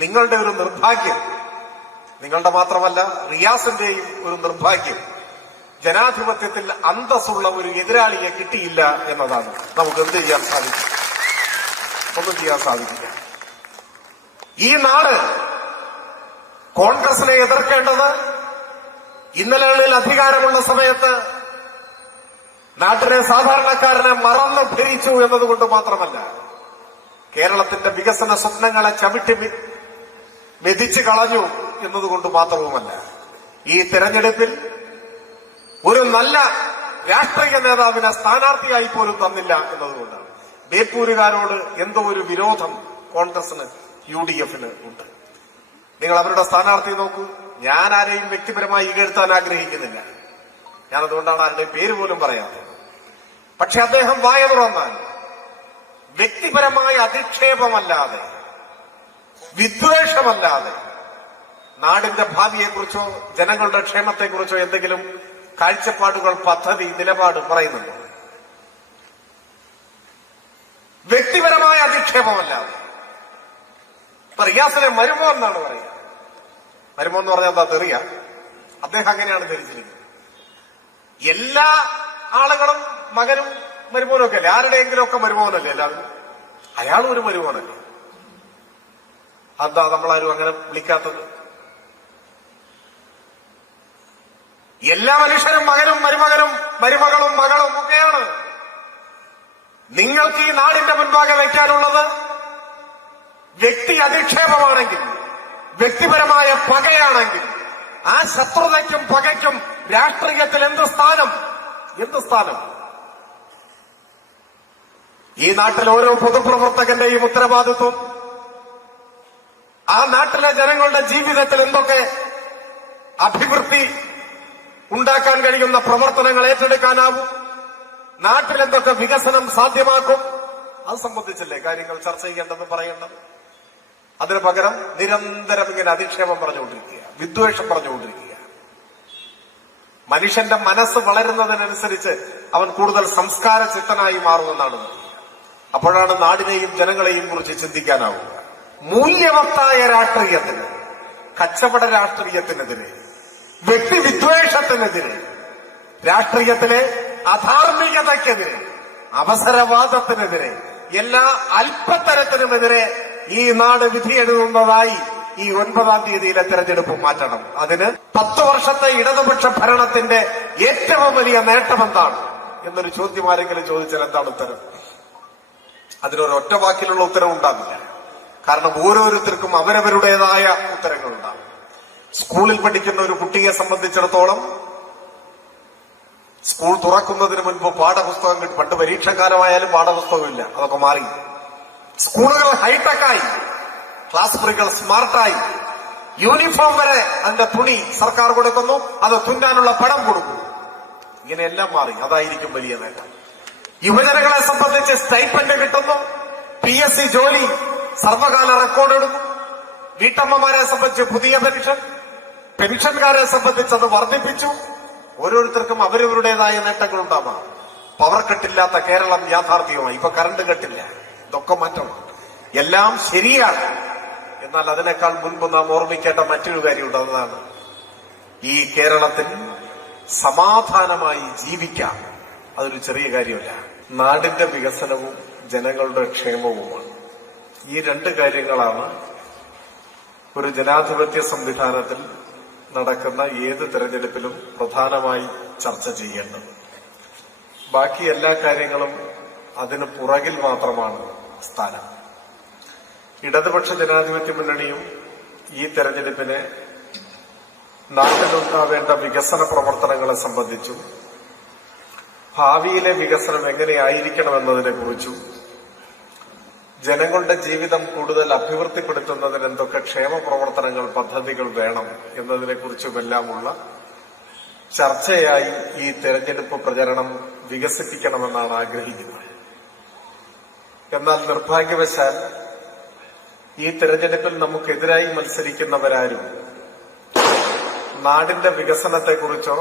നിങ്ങളുടെ ഒരു നിർഭാഗ്യം, നിങ്ങളുടെ മാത്രമല്ല റിയാസിന്റെയും ഒരു നിർഭാഗ്യം, ജനാധിപത്യത്തിൽ അന്തസ്സുള്ള ഒരു എതിരാളിയെ കിട്ടിയില്ല എന്നതാണ്. നമുക്ക് എന്ത് ചെയ്യാൻ സാധിക്കും? ഒന്നും ചെയ്യാൻ സാധിക്കില്ല. ഈ നാട് കോൺഗ്രസിനെ എതിർക്കേണ്ടത് ഇന്നലകളിൽ അധികാരമുള്ള സമയത്ത് നാട്ടിലെ സാധാരണക്കാരനെ മറന്നു ഭരിച്ചു എന്നതുകൊണ്ട് മാത്രമല്ല, കേരളത്തിന്റെ വികസന സ്വപ്നങ്ങളെ ചവിട്ടി മെതിച്ചു കളഞ്ഞു എന്നതുകൊണ്ട് മാത്രവുമല്ല, ഈ തെരഞ്ഞെടുപ്പിൽ ഒരു നല്ല രാഷ്ട്രീയ നേതാവിനെ സ്ഥാനാർത്ഥിയായി പോലും തന്നില്ല എന്നതുകൊണ്ടാണ്. ബേപ്പൂരുകാരോട് എന്തോ ഒരു വിരോധം കോൺഗ്രസിന് UDF-ന് ഉണ്ട്. നിങ്ങൾ അവരുടെ സ്ഥാനാർത്ഥി നോക്കൂ. ഞാൻ ആരെയും വ്യക്തിപരമായി ഇകഴ്ത്താൻ ആഗ്രഹിക്കുന്നില്ല, ഞാനതുകൊണ്ടാണ് ആരുടെയും പേര് പോലും പറയാത്തത്. പക്ഷെ അദ്ദേഹം വായ തുറന്നാൽ വ്യക്തിപരമായ അധിക്ഷേപമല്ലാതെ, വിദ്വേഷമല്ലാതെ നാടിന്റെ ഭാവിയെക്കുറിച്ചോ ജനങ്ങളുടെ ക്ഷേമത്തെക്കുറിച്ചോ എന്തെങ്കിലും കാഴ്ചപ്പാടുകൾ, പദ്ധതി, നിലപാട് പറയുന്നുണ്ടോ? വ്യക്തിപരമായ അധിക്ഷേപമല്ലാതെ. റിയാസിനെ മരുമോ എന്നാണ് പറയുക. മരുമോ എന്ന് പറഞ്ഞാൽ എന്താ തെറിയ? അദ്ദേഹം അങ്ങനെയാണ് ധരിച്ചിരിക്കുന്നത്. എല്ലാ ആളുകളും മകനും മരുമോനും ഒക്കെ അല്ലേ? ആരുടെയെങ്കിലും ഒക്കെ മരുമോനല്ലേ എല്ലാവരും? അയാളും ഒരു മരുമോനല്ലേ? എന്താ നമ്മളാരും അങ്ങനെ വിളിക്കാത്തത്? എല്ലാ മനുഷ്യരും മകനും മരുമകനും മരുമകളും മകളും ഒക്കെയാണ്. നിങ്ങൾക്ക് ഈ നാടിന്റെ മുൻപാകെ വയ്ക്കാനുള്ളത് വ്യക്തി അധിക്ഷേപമാണെങ്കിൽ, വ്യക്തിപരമായ പകയാണെങ്കിൽ, ആ ശത്രുതയ്ക്കും പകയ്ക്കും രാഷ്ട്രീയത്തിൽ എന്ത് സ്ഥാനം? എന്ത് സ്ഥാനം? ഈ നാട്ടിൽ ഓരോ പൊതുപ്രവർത്തകന്റെയും ഉത്തരവാദിത്വം ആ നാട്ടിലെ ജനങ്ങളുടെ ജീവിതത്തിൽ എന്തൊക്കെ അഭിവൃദ്ധി ഉണ്ടാക്കാൻ കഴിയുന്ന പ്രവർത്തനങ്ങൾ ഏറ്റെടുക്കാനാവും, നാട്ടിലെന്തൊക്കെ വികസനം സാധ്യമാക്കും, അത് സംബന്ധിച്ചല്ലേ കാര്യങ്ങൾ ചർച്ച ചെയ്യേണ്ടത്, പറയേണ്ടത്. അതിനു പകരം നിരന്തരം ഇങ്ങനെ അധിക്ഷേപം പറഞ്ഞുകൊണ്ടിരിക്കുക, വിദ്വേഷം പറഞ്ഞുകൊണ്ടിരിക്കുക. മനുഷ്യന്റെ മനസ്സ് വളരുന്നതിനനുസരിച്ച് അവൻ കൂടുതൽ സംസ്കാര ചിത്തനായി മാറുമെന്നാണ്. അപ്പോഴാണ് നാടിനെയും ജനങ്ങളെയും കുറിച്ച് ചിന്തിക്കാനാവുക. മൂല്യവത്തായ രാഷ്ട്രീയത്തിന്, കച്ചവട രാഷ്ട്രീയത്തിനെതിരെ, വ്യക്തിവിദ്വേഷത്തിനെതിരെ, രാഷ്ട്രീയത്തിലെ അധാർമികതയ്ക്കെതിരെ, അവസരവാദത്തിനെതിരെ, എല്ലാ അല്പത്തരത്തിനുമെതിരെ ഈ നാട് വിധിയെഴുതുന്നതായി ഈ 9-ാം തീയതിയിലെ തെരഞ്ഞെടുപ്പ് മാറ്റണം. അതിന് 10 വർഷത്തെ ഇടതുപക്ഷ ഭരണത്തിന്റെ ഏറ്റവും വലിയ നേട്ടമെന്താണ് എന്നൊരു ചോദ്യം ആരെങ്കിലും ചോദിച്ചാൽ എന്താണ് ഉത്തരം? അതിനൊരു ഒറ്റ വാക്കിലുള്ള ഉത്തരം ഉണ്ടാകില്ല. കാരണം ഓരോരുത്തർക്കും അവരവരുടേതായ ഉത്തരങ്ങളുണ്ടാകും. സ്കൂളിൽ പഠിക്കുന്ന ഒരു കുട്ടിയെ സംബന്ധിച്ചിടത്തോളം സ്കൂൾ തുറക്കുന്നതിന് മുൻപ് പാഠപുസ്തകം കിട്ടും. പണ്ട് പരീക്ഷാകാലമായാലും പാഠപുസ്തകമില്ല, അതൊക്കെ മാറി. സ്കൂളുകൾ ഹൈടെക്കായി, ക്ലാസ് മുറികൾ സ്മാർട്ടായി, യൂണിഫോം വരെ അതിന്റെ തുണി സർക്കാർ കൊടുക്കുന്നു, അത് തുന്നാനുള്ള പണം കൊടുക്കും. ഇങ്ങനെയെല്ലാം മാറി. അതായിരിക്കും വലിയ നേട്ടം. യുവജനങ്ങളെ സംബന്ധിച്ച് സ്റ്റൈപ്പൻഡ് കിട്ടുന്നു, PSC ജോലി സർവകാല റെക്കോർഡ് ഇടുന്നു, വീട്ടമ്മമാരെ സംബന്ധിച്ച് പുതിയ പെൻഷൻകാരെ സംബന്ധിച്ച് അത് വർദ്ധിപ്പിച്ചു. ഓരോരുത്തർക്കും അവരവരുടേതായ നേട്ടങ്ങൾ ഉണ്ടാവാം. പവർ കട്ടില്ലാത്ത കേരളം യാഥാർത്ഥ്യമായി. ഇപ്പൊ കറണ്ട് കട്ടില്ല. ഇതൊക്കെ മാറ്റമാണ്. എല്ലാം ശരിയാണ്. എന്നാൽ അതിനേക്കാൾ മുൻപ് നാം ഓർമ്മിക്കേണ്ട മറ്റൊരു കാര്യമുണ്ട്. അതാണ് ഈ കേരളത്തിൽ സമാധാനമായി ജീവിക്കാം. അതൊരു ചെറിയ കാര്യമല്ല. നാടിന്റെ വികസനവും ജനങ്ങളുടെ ക്ഷേമവുമാണ്. ഈ 2 കാര്യങ്ങളാണ് ഒരു ജനാധിപത്യ സംവിധാനത്തിൽ നടക്കുന്ന ഏത് തെരഞ്ഞെടുപ്പിലും പ്രധാനമായി ചർച്ച ചെയ്യേണ്ടത്. ബാക്കി എല്ലാ കാര്യങ്ങളും അതിന് പുറകിൽ മാത്രമാണ് സ്ഥാനം. ഇടതുപക്ഷ ജനാധിപത്യ മുന്നണിയും ഈ തെരഞ്ഞെടുപ്പിനെ നാട്ടിലുണ്ടാവേണ്ട വികസന പ്രവർത്തനങ്ങളെ സംബന്ധിച്ചും ഭാവിയിലെ വികസനം എങ്ങനെയായിരിക്കണമെന്നതിനെ കുറിച്ചും ജനങ്ങളുടെ ജീവിതം കൂടുതൽ അഭിവൃദ്ധിപ്പെടുത്തുന്നതിന് എന്തൊക്കെ ക്ഷേമ പ്രവർത്തനങ്ങൾ, പദ്ധതികൾ വേണം എന്നതിനെക്കുറിച്ചുമെല്ലാമുള്ള ചർച്ചയായി ഈ തെരഞ്ഞെടുപ്പ് പ്രചരണം വികസിപ്പിക്കണമെന്നാണ് ആഗ്രഹിക്കുന്നത്. എന്നാൽ നിർഭാഗ്യവശാൽ ഈ തെരഞ്ഞെടുപ്പിൽ നമുക്കെതിരായി മത്സരിക്കുന്നവരാരും നാടിന്റെ വികസനത്തെക്കുറിച്ചോ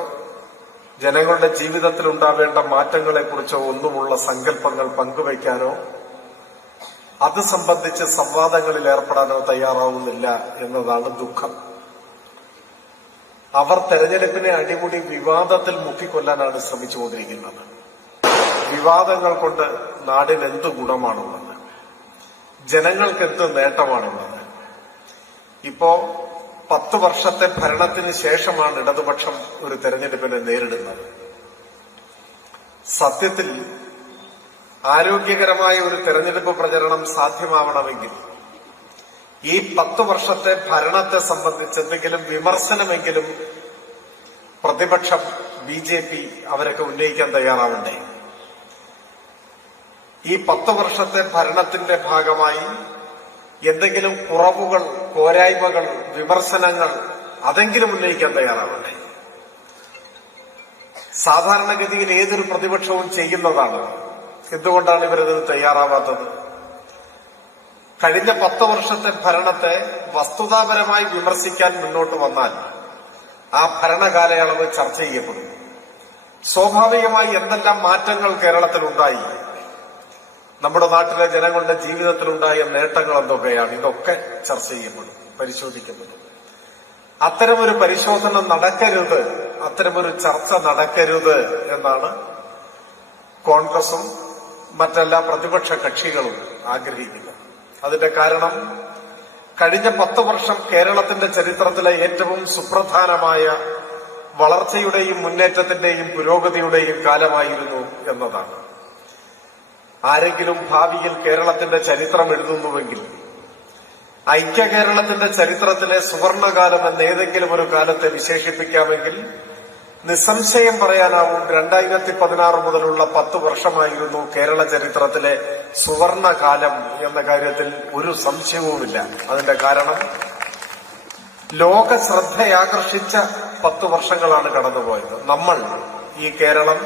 ജനങ്ങളുടെ ജീവിതത്തിൽ ഉണ്ടാവേണ്ട മാറ്റങ്ങളെക്കുറിച്ചോ ഒന്നുമുള്ള സങ്കല്പങ്ങൾ പങ്കുവയ്ക്കാനോ അത് സംബന്ധിച്ച് സംവാദങ്ങളിൽ ഏർപ്പെടാനോ തയ്യാറാവുന്നില്ല എന്നതാണ് ദുഃഖം. അവർ തെരഞ്ഞെടുപ്പിനെ അടിമുടി വിവാദത്തിൽ മുക്കിക്കൊല്ലാനാണ് ശ്രമിച്ചുകൊണ്ടിരിക്കുന്നത്. വിവാദങ്ങൾ കൊണ്ട് നാടിന് എന്ത് ഗുണമാണുള്ളത്, ജനങ്ങൾക്ക് എന്ത് നേട്ടമാണുള്ളത്? ഇപ്പോ 10 വർഷത്തെ ഭരണത്തിന് ശേഷമാണ് ഇടതുപക്ഷം ഒരു തെരഞ്ഞെടുപ്പിനെ നേരിടുന്നത്. സത്യത്തിൽ ആരോഗ്യകരമായ ഒരു തെരഞ്ഞെടുപ്പ് പ്രചരണം സാധ്യമാവണമെങ്കിൽ ഈ 10 വർഷത്തെ ഭരണത്തെ സംബന്ധിച്ച് എന്തെങ്കിലും വിമർശനമെങ്കിലും പ്രതിപക്ഷം, BJP അവരൊക്കെ ഉന്നയിക്കാൻ തയ്യാറാവണ്ടേ? ഈ 10 വർഷത്തെ ഭരണത്തിന്റെ ഭാഗമായി എന്തെങ്കിലും കുറവുകൾ, പോരായ്മകൾ, വിമർശനങ്ങൾ അതെങ്കിലും ഉന്നയിക്കാൻ തയ്യാറാവണ്ടേ? സാധാരണഗതിയിൽ ഏതൊരു പ്രതിപക്ഷവും ചെയ്യുന്നതാണ്. എന്തുകൊണ്ടാണ് ഇവരതിന് തയ്യാറാവാത്തത്? കഴിഞ്ഞ 10 വർഷത്തെ ഭരണത്തെ വസ്തുതാപരമായി വിമർശിക്കാൻ മുന്നോട്ട് വന്നാൽ ആ ഭരണകാലയളവ് ചർച്ച ചെയ്യപ്പെടും. സ്വാഭാവികമായി എന്തെല്ലാം മാറ്റങ്ങൾ കേരളത്തിലുണ്ടായി, നമ്മുടെ നാട്ടിലെ ജനങ്ങളുടെ ജീവിതത്തിലുണ്ടായ നേട്ടങ്ങൾ എന്തൊക്കെയാണ്, ഇതൊക്കെ ചർച്ച ചെയ്യപ്പെടും, പരിശോധിക്കപ്പെടും. അത്തരമൊരു പരിശോധന നടക്കരുത്, അത്തരമൊരു ചർച്ച നടക്കരുത് എന്നാണ് കോൺഗ്രസും മറ്റെല്ലാ പ്രതിപക്ഷ കക്ഷികളും ആഗ്രഹിക്കുന്നത്. അതിന്റെ കാരണം കഴിഞ്ഞ 10 വർഷം കേരളത്തിന്റെ ചരിത്രത്തിലെ ഏറ്റവും സുപ്രധാനമായ വളർച്ചയുടെയും മുന്നേറ്റത്തിന്റെയും പുരോഗതിയുടെയും കാലമായിരുന്നു എന്നതാണ്. ആരെങ്കിലും ഭാവിയിൽ കേരളത്തിന്റെ ചരിത്രം എഴുതുന്നുവെങ്കിൽ ഐക്യ കേരളത്തിന്റെ ചരിത്രത്തിലെ സുവർണകാലം എന്ന് ഏതെങ്കിലും ഒരു കാലത്തെ വിശേഷിപ്പിക്കാമെങ്കിൽ നിസ്സംശയം പറയാനാവും 2016 മുതലുള്ള 10 വർഷമായിരുന്നു കേരള ചരിത്രത്തിലെ സുവർണകാലം എന്ന കാര്യത്തിൽ ഒരു സംശയവുമില്ല. അതിന്റെ കാരണം ലോക ശ്രദ്ധയാകർഷിച്ച 10 വർഷങ്ങളാണ് കടന്നുപോയത്. നമ്മൾ, ഈ കേരളം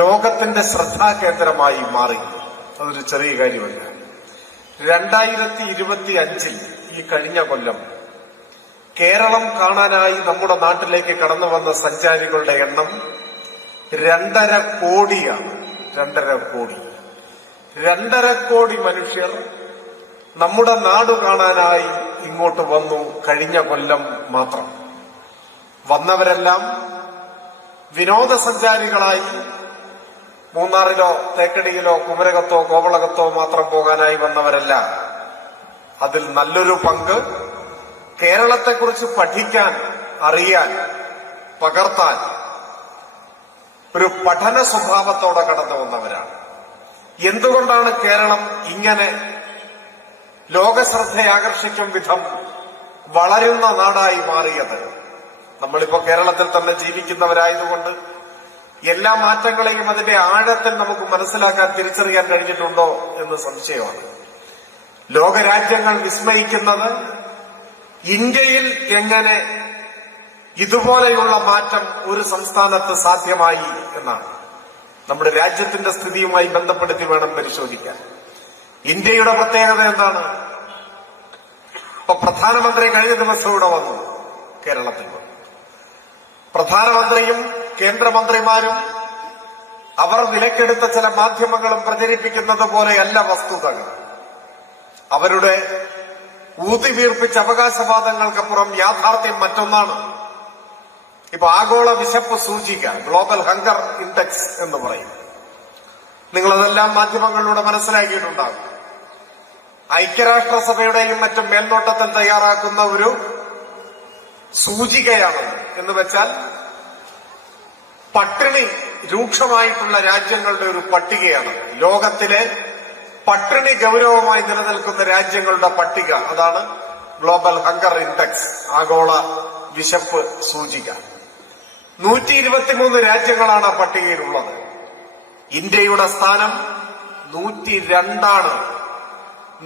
ലോകത്തിന്റെ ശ്രദ്ധാകേന്ദ്രമായി മാറി. അതൊരു ചെറിയ കാര്യമല്ല. 2025 ഈ കഴിഞ്ഞ കൊല്ലം കേരളം കാണാനായി നമ്മുടെ നാട്ടിലേക്ക് കടന്നു വന്ന സഞ്ചാരികളുടെ എണ്ണം 2.5 കോടിയാണ്. 2.5 കോടി. 2.5 കോടി മനുഷ്യർ നമ്മുടെ നാട് കാണാനായി ഇങ്ങോട്ട് വന്നു കഴിഞ്ഞ കൊല്ലം മാത്രം. വന്നവരെല്ലാം വിനോദസഞ്ചാരികളായി മൂന്നാറിലോ തേക്കടിയിലോ കുമരകത്തോ കോവളകത്തോ മാത്രം പോകാനായി വന്നവരല്ല. അതിൽ നല്ലൊരു പങ്ക് കേരളത്തെക്കുറിച്ച് പഠിക്കാൻ, അറിയാൻ, പകർത്താൻ ഒരു പഠന സ്വഭാവത്തോടെ കടന്നു വന്നവരാണ്. എന്തുകൊണ്ടാണ് കേരളം ഇങ്ങനെ ലോകശ്രദ്ധയാകർഷിക്കും വിധം വളരുന്ന നാടായി മാറിയത്? നമ്മളിപ്പോ കേരളത്തിൽ തന്നെ ജീവിക്കുന്നവരായതുകൊണ്ട് എല്ലാ മാറ്റങ്ങളെയും അതിന്റെ ആഴത്തിൽ നമുക്ക് മനസ്സിലാക്കാൻ, തിരിച്ചറിയാൻ കഴിഞ്ഞിട്ടുണ്ടോ എന്ന് സംശയമാണ്. ലോകരാജ്യങ്ങൾ വിസ്മയിക്കുന്നത് ഇന്ത്യയിൽ എങ്ങനെ ഇതുപോലെയുള്ള മാറ്റം ഒരു സംസ്ഥാനത്ത് സാധ്യമായി എന്നാണ്. നമ്മുടെ രാജ്യത്തിന്റെ സ്ഥിതിയുമായി ബന്ധപ്പെടുത്തി വേണം പരിശോധിക്കാൻ. ഇന്ത്യയുടെ പ്രത്യേകത എന്താണ്? ഇപ്പൊ പ്രധാനമന്ത്രി കഴിഞ്ഞ ദിവസം ഇവിടെ വന്നു കേരളത്തിൽ. പ്രധാനമന്ത്രിയും കേന്ദ്രമന്ത്രിമാരും അവർ വിലക്കെടുത്ത ചില മാധ്യമങ്ങളും പ്രചരിപ്പിക്കുന്നത് പോലെയല്ല വസ്തുതകൾ. അവരുടെ ഊതിവീർപ്പിച്ച അവകാശവാദങ്ങൾക്കപ്പുറം യാഥാർത്ഥ്യം മറ്റൊന്നാണ്. ഇപ്പൊ ആഗോള വിശപ്പ് സൂചിക, ഗ്ലോബൽ ഹങ്കർ ഇൻഡെക്സ് എന്ന് പറയും. നിങ്ങളതെല്ലാം മാധ്യമങ്ങളിലൂടെ മനസ്സിലാക്കിയിട്ടുണ്ടാകും. ഐക്യരാഷ്ട്രസഭയുടെയും മറ്റും മേൽനോട്ടത്തിൽ തയ്യാറാക്കുന്ന ഒരു സൂചികയാണ്. എന്ന് വെച്ചാൽ പട്ടിണി രൂക്ഷമായിട്ടുള്ള രാജ്യങ്ങളുടെ ഒരു പട്ടികയാണ്. ലോകത്തിലെ പട്ടിണി ഗൗരവമായി നിലനിൽക്കുന്ന രാജ്യങ്ങളുടെ പട്ടിക, അതാണ് ഗ്ലോബൽ ഹങ്കർ ഇൻഡെക്സ്, ആഗോള വിശപ്പ് സൂചിക. 123 രാജ്യങ്ങളാണ് ആ പട്ടികയിലുള്ളത്. ഇന്ത്യയുടെ സ്ഥാനം 102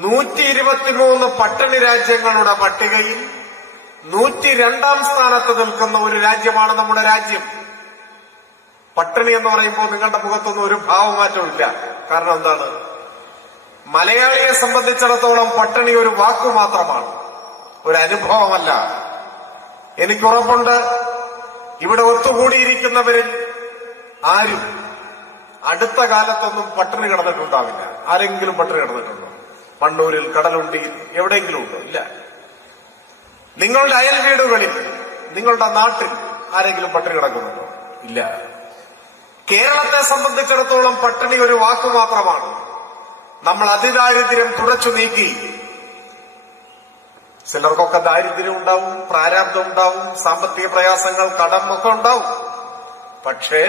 123 പട്ടിണി രാജ്യങ്ങളുടെ പട്ടികയിൽ 102 സ്ഥാനത്ത് നിൽക്കുന്ന ഒരു രാജ്യമാണ് നമ്മുടെ രാജ്യം. പട്ടിണി എന്ന് പറയുമ്പോൾ നിങ്ങളുടെ മുഖത്തൊന്നും ഒരു ഭാവമാറ്റവും ഇല്ല. കാരണം എന്താണ്? മലയാളിയെ സംബന്ധിച്ചിടത്തോളം പട്ടിണി ഒരു വാക്കു മാത്രമാണ്, ഒരു അനുഭവമല്ല. എനിക്കുറപ്പുണ്ട് ഇവിടെ ഒത്തുകൂടിയിരിക്കുന്നവരിൽ ആരും അടുത്ത കാലത്തൊന്നും പട്ടിണി കിടന്നിട്ടുണ്ടാവില്ല. ആരെങ്കിലും പട്ടിണി കിടന്നിട്ടുണ്ടോ? മണ്ണൂരിൽ, കടലുണ്ടിയിൽ എവിടെയെങ്കിലും ഉണ്ടോ? ഇല്ല. നിങ്ങളുടെ അയൽ വീടുകളിൽ, നിങ്ങളുടെ നാട്ടിൽ ആരെങ്കിലും പട്ടിണി കിടക്കുന്നുണ്ടോ? ഇല്ല. കേരളത്തെ സംബന്ധിച്ചിടത്തോളം പട്ടിണി ഒരു വാക്ക് മാത്രമാണ്. നമ്മൾ അതിദാരിദ്ര്യം തുടച്ചു നീക്കി. ചിലർക്കൊക്കെ ദാരിദ്ര്യം ഉണ്ടാവും, പ്രാരാബ്ദം ഉണ്ടാവും, സാമ്പത്തിക പ്രയാസങ്ങൾ, കടം ഒക്കെ ഉണ്ടാവും. പക്ഷേ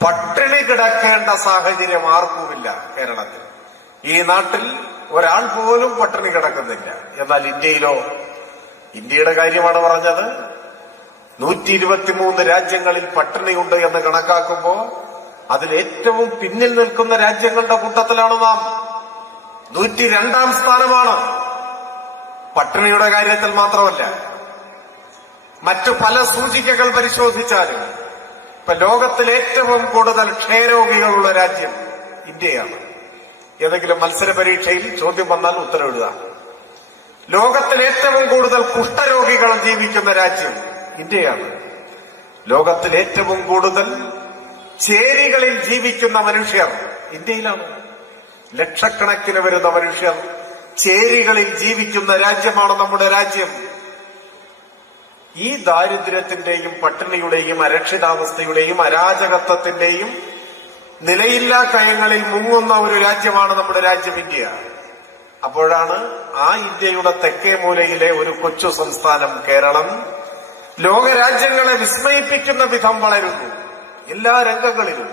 പട്ടിണി കിടക്കേണ്ട സാഹചര്യം ആർക്കുമില്ല കേരളത്തിൽ. ഈ നാട്ടിൽ ഒരാൾ പോലും പട്ടിണി കിടക്കുന്നില്ല. എന്നാൽ ഇന്ത്യയിലോ? ഇന്ത്യയുടെ കാര്യമാണ് പറഞ്ഞത്. 123 രാജ്യങ്ങളിൽ പട്ടിണിയുണ്ട് എന്ന് കണക്കാക്കുമ്പോ അതിൽ ഏറ്റവും പിന്നിൽ നിൽക്കുന്ന രാജ്യങ്ങളുടെ കൂട്ടത്തിലാണ് നാം. 102ാം സ്ഥാനമാണ്. പട്ടിണിയുടെ കാര്യത്തിൽ മാത്രമല്ല, മറ്റു പല സൂചികകൾ പരിശോധിച്ചാലും ഇപ്പൊ ലോകത്തിൽ ഏറ്റവും കൂടുതൽ ക്ഷയരോഗികളുള്ള രാജ്യം ഇന്ത്യയാണ്. ഏതെങ്കിലും മത്സര പരീക്ഷയിൽ ചോദ്യം വന്നാൽ ഉത്തരം എഴുതുക. ലോകത്തിൽ ഏറ്റവും കൂടുതൽ കുഷ്ഠരോഗികൾ ജീവിക്കുന്ന രാജ്യം ഇന്ത്യയാണ്. ലോകത്തിൽ ഏറ്റവും കൂടുതൽ ചേരികളിൽ ജീവിക്കുന്ന മനുഷ്യർ ഇന്ത്യയിലാണ്. ലക്ഷക്കണക്കിന് വരുന്ന മനുഷ്യർ ചേരികളിൽ ജീവിക്കുന്ന രാജ്യമാണ് നമ്മുടെ രാജ്യം. ഈ ദാരിദ്ര്യത്തിന്റെയും പട്ടിണിയുടെയും അരക്ഷിതാവസ്ഥയുടെയും അരാജകത്വത്തിന്റെയും നിലയില്ലാ കയങ്ങളിൽ മുങ്ങുന്ന ഒരു രാജ്യമാണ് നമ്മുടെ രാജ്യം ഇന്ത്യ. അപ്പോഴാണ് ആ ഇന്ത്യയുടെ തെക്കേ മൂലയിലെ ഒരു കൊച്ചു സംസ്ഥാനം കേരളം ലോകരാജ്യങ്ങളെ വിസ്മയിപ്പിക്കുന്ന വിധം വളരുന്നു. എല്ലാ രംഗങ്ങളിലും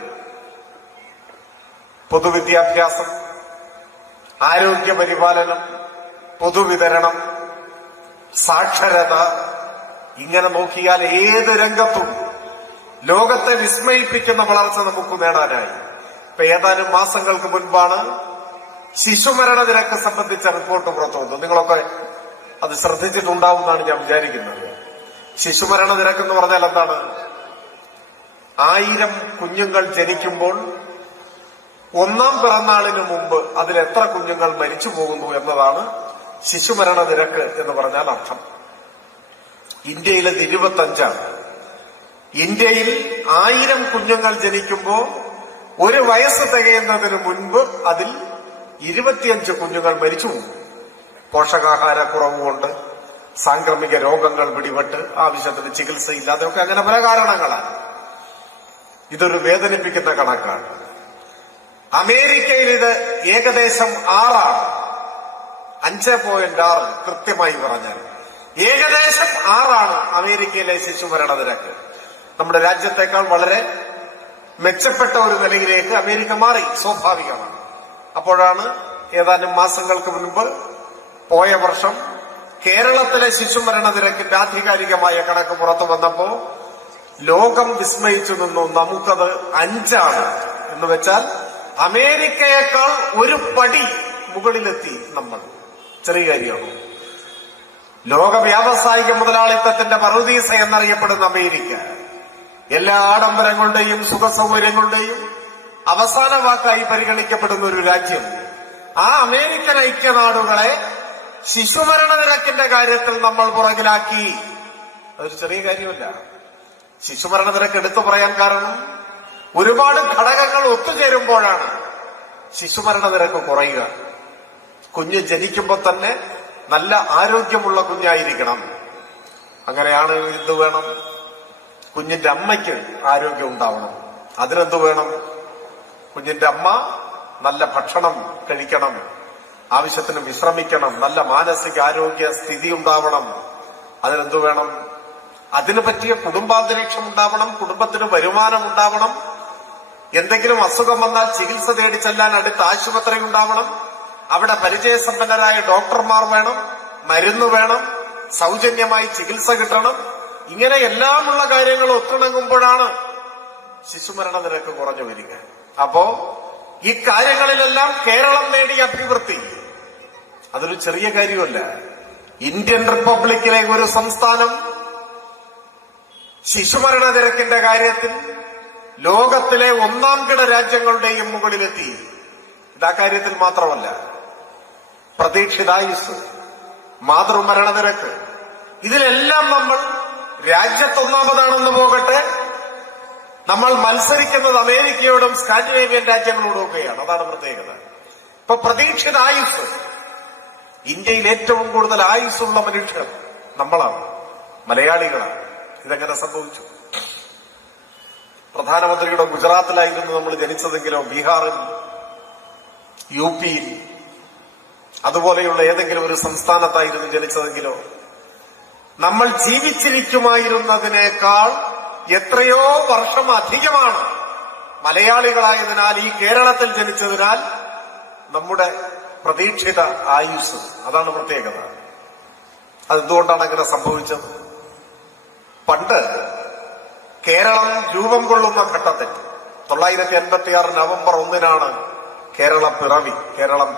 പൊതുവിദ്യാഭ്യാസം, ആരോഗ്യപരിപാലനം, പൊതുവിതരണം, സാക്ഷരത, ഇങ്ങനെ നോക്കിയാൽ ഏത് രംഗത്തും ലോകത്തെ വിസ്മയിപ്പിക്കുന്ന വളർച്ച നമുക്ക് നേടാനായി. ഇപ്പൊ ഏതാനും മാസങ്ങൾക്ക് മുൻപാണ് ശിശുമരണ നിരക്ക് സംബന്ധിച്ച റിപ്പോർട്ട് പുറത്തു വന്നു. നിങ്ങളൊക്കെ അത് ശ്രദ്ധിച്ചിട്ടുണ്ടാവുമെന്നാണ് ഞാൻ വിചാരിക്കുന്നത്. ശിശുമരണ നിരക്ക് എന്ന് പറഞ്ഞാൽ എന്താണ്? 1000 കുഞ്ഞുങ്ങൾ ജനിക്കുമ്പോൾ ഒന്നാം പിറന്നാളിന് മുമ്പ് അതിൽ എത്ര കുഞ്ഞുങ്ങൾ മരിച്ചു പോകുന്നു എന്നതാണ് ശിശുമരണ നിരക്ക് എന്ന് പറഞ്ഞാൽ അർത്ഥം. ഇന്ത്യയിലത് 25ആണ്. ഇന്ത്യയിൽ 1000 കുഞ്ഞുങ്ങൾ ജനിക്കുമ്പോൾ 1 വയസ്സ് തികയുന്നതിന് മുൻപ് അതിൽ 25 കുഞ്ഞുങ്ങൾ മരിച്ചു പോകും. പോഷകാഹാരക്കുറവ് കൊണ്ട്, സാംക്രമിക രോഗങ്ങൾ പിടിപെട്ട്, ആവശ്യത്തിന് ചികിത്സയില്ലാതെയൊക്കെ, അങ്ങനെ പല കാരണങ്ങളാണ്. ഇതൊരു വേദനിപ്പിക്കുന്ന കണക്കാണ്. അമേരിക്കയിൽ ഇത് ഏകദേശം 6ആണ്. 5.6 കൃത്യമായി പറഞ്ഞാൽ ഏകദേശം 6ആണ് അമേരിക്കയിലെ ശിശുമരണ നിരക്ക്. നമ്മുടെ രാജ്യത്തേക്കാൾ വളരെ മെച്ചപ്പെട്ട ഒരു നിലയിലേക്ക് അമേരിക്ക മാറി, സ്വാഭാവികമാണ്. അപ്പോഴാണ് ഏതാനും മാസങ്ങൾക്ക് മുൻപ് പോയ വർഷം കേരളത്തിലെ ശിശുമരണ നിരക്കിന്റെ ആധികാരികമായ കണക്ക് പുറത്തു വന്നപ്പോ ലോകം വിസ്മയിച്ചു നിന്നു. നമുക്കത് 5ആണ് എന്ന് വെച്ചാൽ അമേരിക്കയേക്കാൾ ഒരു പടി മുകളിലെത്തി നമ്മൾ. ചെറിയ കാര്യമാണ്. ലോക വ്യാവസായിക മുതലാളിത്തത്തിന്റെ പറുദീസ എന്നറിയപ്പെടുന്ന അമേരിക്ക എല്ലാ ആഡംബരങ്ങളുടെയും സുഖസൗകര്യങ്ങളുടെയും അവസാന വാക്കായി പരിഗണിക്കപ്പെടുന്ന ഒരു രാജ്യം. ആ അമേരിക്കൻ ഐക്യനാടുകളെ ശിശുമരണ നിരക്കിന്റെ കാര്യത്തിൽ നമ്മൾ പുറകിലാക്കി. അതൊരു ചെറിയ കാര്യമല്ല. ശിശുമരണ നിരക്ക് എടുത്തു പറയാൻ കാരണം ഒരുപാട് ഘടകങ്ങൾ ഒത്തുചേരുമ്പോഴാണ് ശിശുമരണ നിരക്ക് കുറയുക. കുഞ്ഞ് ജനിക്കുമ്പോൾ തന്നെ നല്ല ആരോഗ്യമുള്ള കുഞ്ഞായിരിക്കണം. അങ്ങനെയാണ് എന്ത് വേണം? കുഞ്ഞിന്റെ അമ്മയ്ക്ക് ആരോഗ്യം ഉണ്ടാവണം. അതിനെന്ത് വേണം? കുഞ്ഞിന്റെ അമ്മ നല്ല ഭക്ഷണം കഴിക്കണം, ആവശ്യത്തിന് വിശ്രമിക്കണം, നല്ല മാനസിക ആരോഗ്യ സ്ഥിതി ഉണ്ടാവണം. അതിനെന്ത് വേണം? അതിനു പറ്റിയ കുടുംബാന്തരീക്ഷം ഉണ്ടാവണം, കുടുംബത്തിന് വരുമാനം ഉണ്ടാവണം, എന്തെങ്കിലും അസുഖം വന്നാൽ ചികിത്സ തേടി ചെല്ലാൻ അടുത്ത ആശുപത്രി ഉണ്ടാവണം, അവിടെ പരിചയസമ്പന്നരായ ഡോക്ടർമാർ വേണം, മരുന്ന് വേണം, സൗജന്യമായി ചികിത്സ കിട്ടണം. ഇങ്ങനെ എല്ലാമുള്ള കാര്യങ്ങൾ ഒത്തിണങ്ങുമ്പോഴാണ് ശിശുമരണ നിരക്ക് കുറഞ്ഞു വരിക. അപ്പോ ഈ കാര്യങ്ങളിലെല്ലാം കേരളം നേടിയ അഭിവൃദ്ധി അതൊരു ചെറിയ കാര്യമല്ല. ഇന്ത്യൻ റിപ്പബ്ലിക്കിലെ ഒരു സംസ്ഥാനം ശിശുമരണ നിരക്കിന്റെ കാര്യത്തിൽ ലോകത്തിലെ 1ാം കിട രാജ്യങ്ങളുടെയും മുകളിലെത്തി. ഇതാ കാര്യത്തിൽ മാത്രമല്ല, പ്രതീക്ഷിതായുസ്, മാതൃമരണ നിരക്ക്, ഇതിലെല്ലാം നമ്മൾ രാജ്യത്ത് 1ാമതാണെന്ന് പോകട്ടെ, നമ്മൾ മത്സരിക്കുന്നത് അമേരിക്കയോടും സ്കാൻഡിനേവിയൻ രാജ്യങ്ങളോടും ഒക്കെയാണ്. അതാണ് പ്രത്യേകത. ഇപ്പൊ പ്രതീക്ഷിത ആയുസ്, ഇന്ത്യയിൽ ഏറ്റവും കൂടുതൽ ആയുസ്സുള്ള മനുഷ്യർ നമ്മളാണ്, മലയാളികളാണ്. ഇതെങ്ങനെ സംഭവിച്ചു? പ്രധാനമന്ത്രിയുടെ ഗുജറാത്തിലായിരുന്നു നമ്മൾ ജനിച്ചതെങ്കിലോ, ബീഹാറിൽ, യു പിയിൽ, അതുപോലെയുള്ള ഏതെങ്കിലും ഒരു സംസ്ഥാനത്തായിരുന്നു ജനിച്ചതെങ്കിലോ നമ്മൾ ജീവിച്ചിരിക്കുമായിരുന്നതിനേക്കാൾ എത്രയോ വർഷം അധികമാണ് മലയാളികളായതിനാൽ, ഈ കേരളത്തിൽ ജനിച്ചതിനാൽ നമ്മുടെ പ്രതീക്ഷിത ആയുസ്. അതാണ് പ്രത്യേകത. അതെന്തുകൊണ്ടാണ് അങ്ങനെ സംഭവിച്ചത്? പണ്ട് കേരളം രൂപം കൊള്ളുന്ന ഘട്ടത്തിൽ 986 നവംബർ 1 കേരളം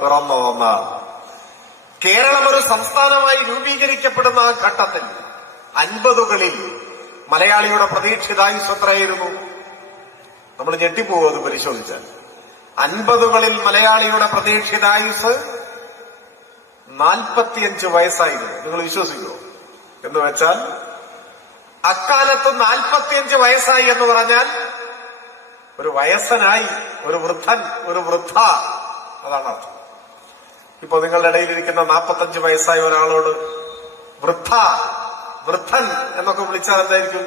പിറന്നതെന്നാണ്. കേരളം ഒരു സംസ്ഥാനമായി രൂപീകരിക്കപ്പെടുന്ന ആ ഘട്ടത്തിൽ 50കളിൽ മലയാളിയുടെ പ്രതീക്ഷിതായുസ് എത്രയായിരുന്നു? നമ്മൾ ഞെട്ടിപ്പോകും അത് പരിശോധിച്ചാൽ. 50കളിൽ മലയാളിയുടെ പ്രതീക്ഷിതായുസ് 45 വയസ്സായിരുന്നു. നിങ്ങൾ വിശ്വസിക്കുമോ? എന്ന് വെച്ചാൽ അക്കാലത്ത് 45 വയസ്സായി എന്ന് പറഞ്ഞാൽ ഒരു വയസ്സനായി, ഒരു വൃദ്ധൻ, ഒരു വൃദ്ധ, അതാണ് അർത്ഥം. ഇപ്പൊ നിങ്ങളുടെ ഇടയിലിരിക്കുന്ന 45 വയസ്സായ ഒരാളോട് വൃദ്ധൻ എന്നൊക്കെ വിളിച്ചാൽ എന്തായിരിക്കും?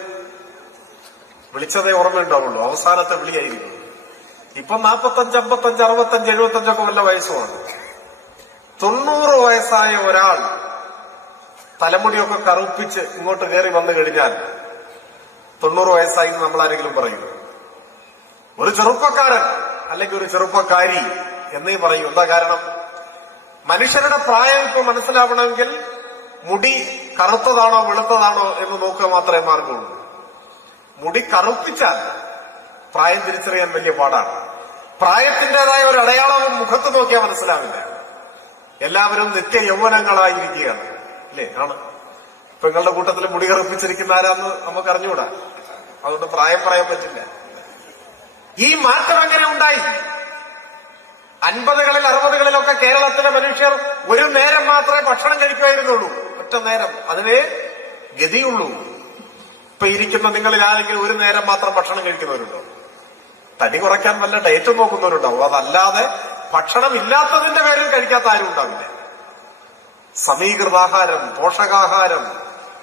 വിളിച്ചതേ ഓർമ്മയുണ്ടാവുള്ളൂ, അവസാനത്തെ വിളിയായിരിക്കും. ഇപ്പൊ 45, 55, 65, 75 ഒക്കെ വല്ല വയസ്സുമാണ്. 90 വയസ്സായ ഒരാൾ തലമുടിയൊക്കെ കറുപ്പിച്ച് ഇങ്ങോട്ട് കയറി വന്നു കഴിഞ്ഞാൽ 90 വയസ്സായി നമ്മൾ ആരെങ്കിലും പറയും? ഒരു ചെറുപ്പക്കാരൻ അല്ലെങ്കിൽ ഒരു ചെറുപ്പക്കാരി എന്നേ പറയൂ. എന്താ കാരണം? മനുഷ്യരുടെ പ്രായം ഇപ്പൊ മനസ്സിലാവണമെങ്കിൽ മുടി കറുത്തതാണോ വെളുത്തതാണോ എന്ന് നോക്കുക മാത്രമേ മാർഗമുള്ളൂ. മുടി കറുപ്പിച്ചാൽ പ്രായം തിരിച്ചറിയാൻ വലിയ പാടാണ്. പ്രായത്തിന്റേതായ ഒരു അടയാളവും മുഖത്ത് നോക്കിയാൽ മനസ്സിലാവില്ല. എല്ലാവരും നിത്യ യൗവനങ്ങളായിരിക്കുകയാണ്, അല്ലേ? ആണ്. ഇപ്പൊ നിങ്ങളുടെ കൂട്ടത്തിൽ മുടി കറുപ്പിച്ചിരിക്കുന്ന ആരാന്ന് നമുക്ക് അറിഞ്ഞുകൂടാ. അതുകൊണ്ട് പ്രായം പറയാൻ പറ്റില്ല. ഈ മാറ്റം എങ്ങനെ ഉണ്ടായി? 50കളിൽ 60കളിലൊക്കെ കേരളത്തിലെ മനുഷ്യർ ഒരു നേരം മാത്രമേ ഭക്ഷണം കഴിക്കുമായിരുന്നുള്ളൂ. ഒറ്റ നേരം, അതിനേ ഗതിയുള്ളൂ. ഇപ്പൊ ഇരിക്കുന്ന നിങ്ങളിൽ ആരെങ്കിലും ഒരു നേരം മാത്രം ഭക്ഷണം കഴിക്കുന്നവരുണ്ടോ? തടി കുറയ്ക്കാൻ വല്ല ഡയറ്റ് നോക്കുന്നവരുണ്ടാവും. അതല്ലാതെ ഭക്ഷണം ഇല്ലാത്തതിന്റെ പേരിൽ കഴിക്കാത്ത ആരും ഉണ്ടാവില്ല. സമീകൃതാഹാരം, പോഷകാഹാരം,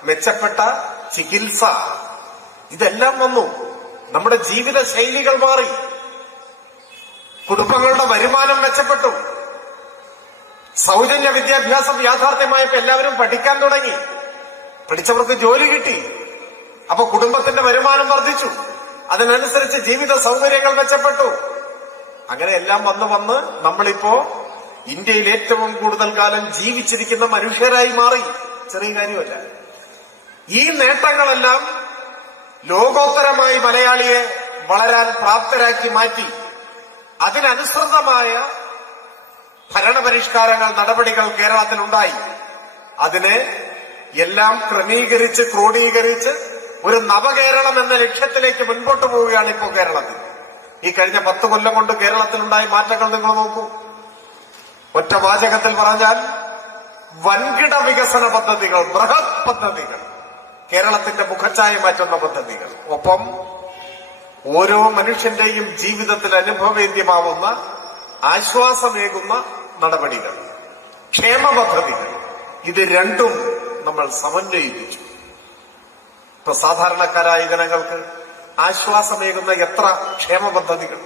മെച്ചപ്പെട്ട ചികിത്സ, ഇതെല്ലാം വന്നു. നമ്മുടെ ജീവിത ശൈലികൾ മാറി. കുടുംബങ്ങളുടെ വരുമാനം മെച്ചപ്പെട്ടു. സൗജന്യ വിദ്യാഭ്യാസം യാഥാർത്ഥ്യമായപ്പോ എല്ലാവരും പഠിക്കാൻ തുടങ്ങി. പഠിച്ചവർക്ക് ജോലി കിട്ടി. അപ്പൊ കുടുംബത്തിന്റെ വരുമാനം വർദ്ധിച്ചു. അതിനനുസരിച്ച് ജീവിത സൗകര്യങ്ങൾ മെച്ചപ്പെട്ടു. അങ്ങനെ എല്ലാം വന്ന് നമ്മളിപ്പോ ഇന്ത്യയിൽ ഏറ്റവും കൂടുതൽ കാലം ജീവിച്ചിരിക്കുന്ന മനുഷ്യരായി മാറി. ചെറിയ കാര്യമല്ല. ഈ നേട്ടങ്ങളെല്ലാം ലോകോത്തരമായി മലയാളിയെ വളരാൻ പ്രാപ്തരാക്കി മാറ്റി. അതിനനുസൃതമായ ഭരണപരിഷ്കാരങ്ങൾ, നടപടികൾ കേരളത്തിലുണ്ടായി. അതിനെ എല്ലാം ക്രമീകരിച്ച് ക്രോഡീകരിച്ച് ഒരു നവകേരളം എന്ന ലക്ഷ്യത്തിലേക്ക് മുൻപോട്ട് പോവുകയാണ് ഇപ്പോൾ കേരളത്തിൽ. ഈ കഴിഞ്ഞ 10 കൊല്ലം കൊണ്ട് കേരളത്തിലുണ്ടായ മാറ്റങ്ങൾ നിങ്ങൾ നോക്കൂ. ഒറ്റ വാചകത്തിൽ പറഞ്ഞാൽ വൻകിട വികസന പദ്ധതികൾ, ബൃഹത് പദ്ധതികൾ, കേരളത്തിന്റെ മുഖച്ഛായ മാറ്റുന്ന പദ്ധതികൾ. ഒപ്പം ഓരോ മനുഷ്യന്റെയും ജീവിതത്തിൽ അനുഭവവേദ്യമാവുന്ന, ആശ്വാസമേകുന്ന നടപടികൾ, ക്ഷേമ പദ്ധതികൾ. ഇത് രണ്ടും നമ്മൾ സമന്വയിപ്പിച്ചു. ഇപ്പൊ സാധാരണക്കാരായ ജനങ്ങൾക്ക് ആശ്വാസമേകുന്ന എത്ര ക്ഷേമ പദ്ധതികൾ.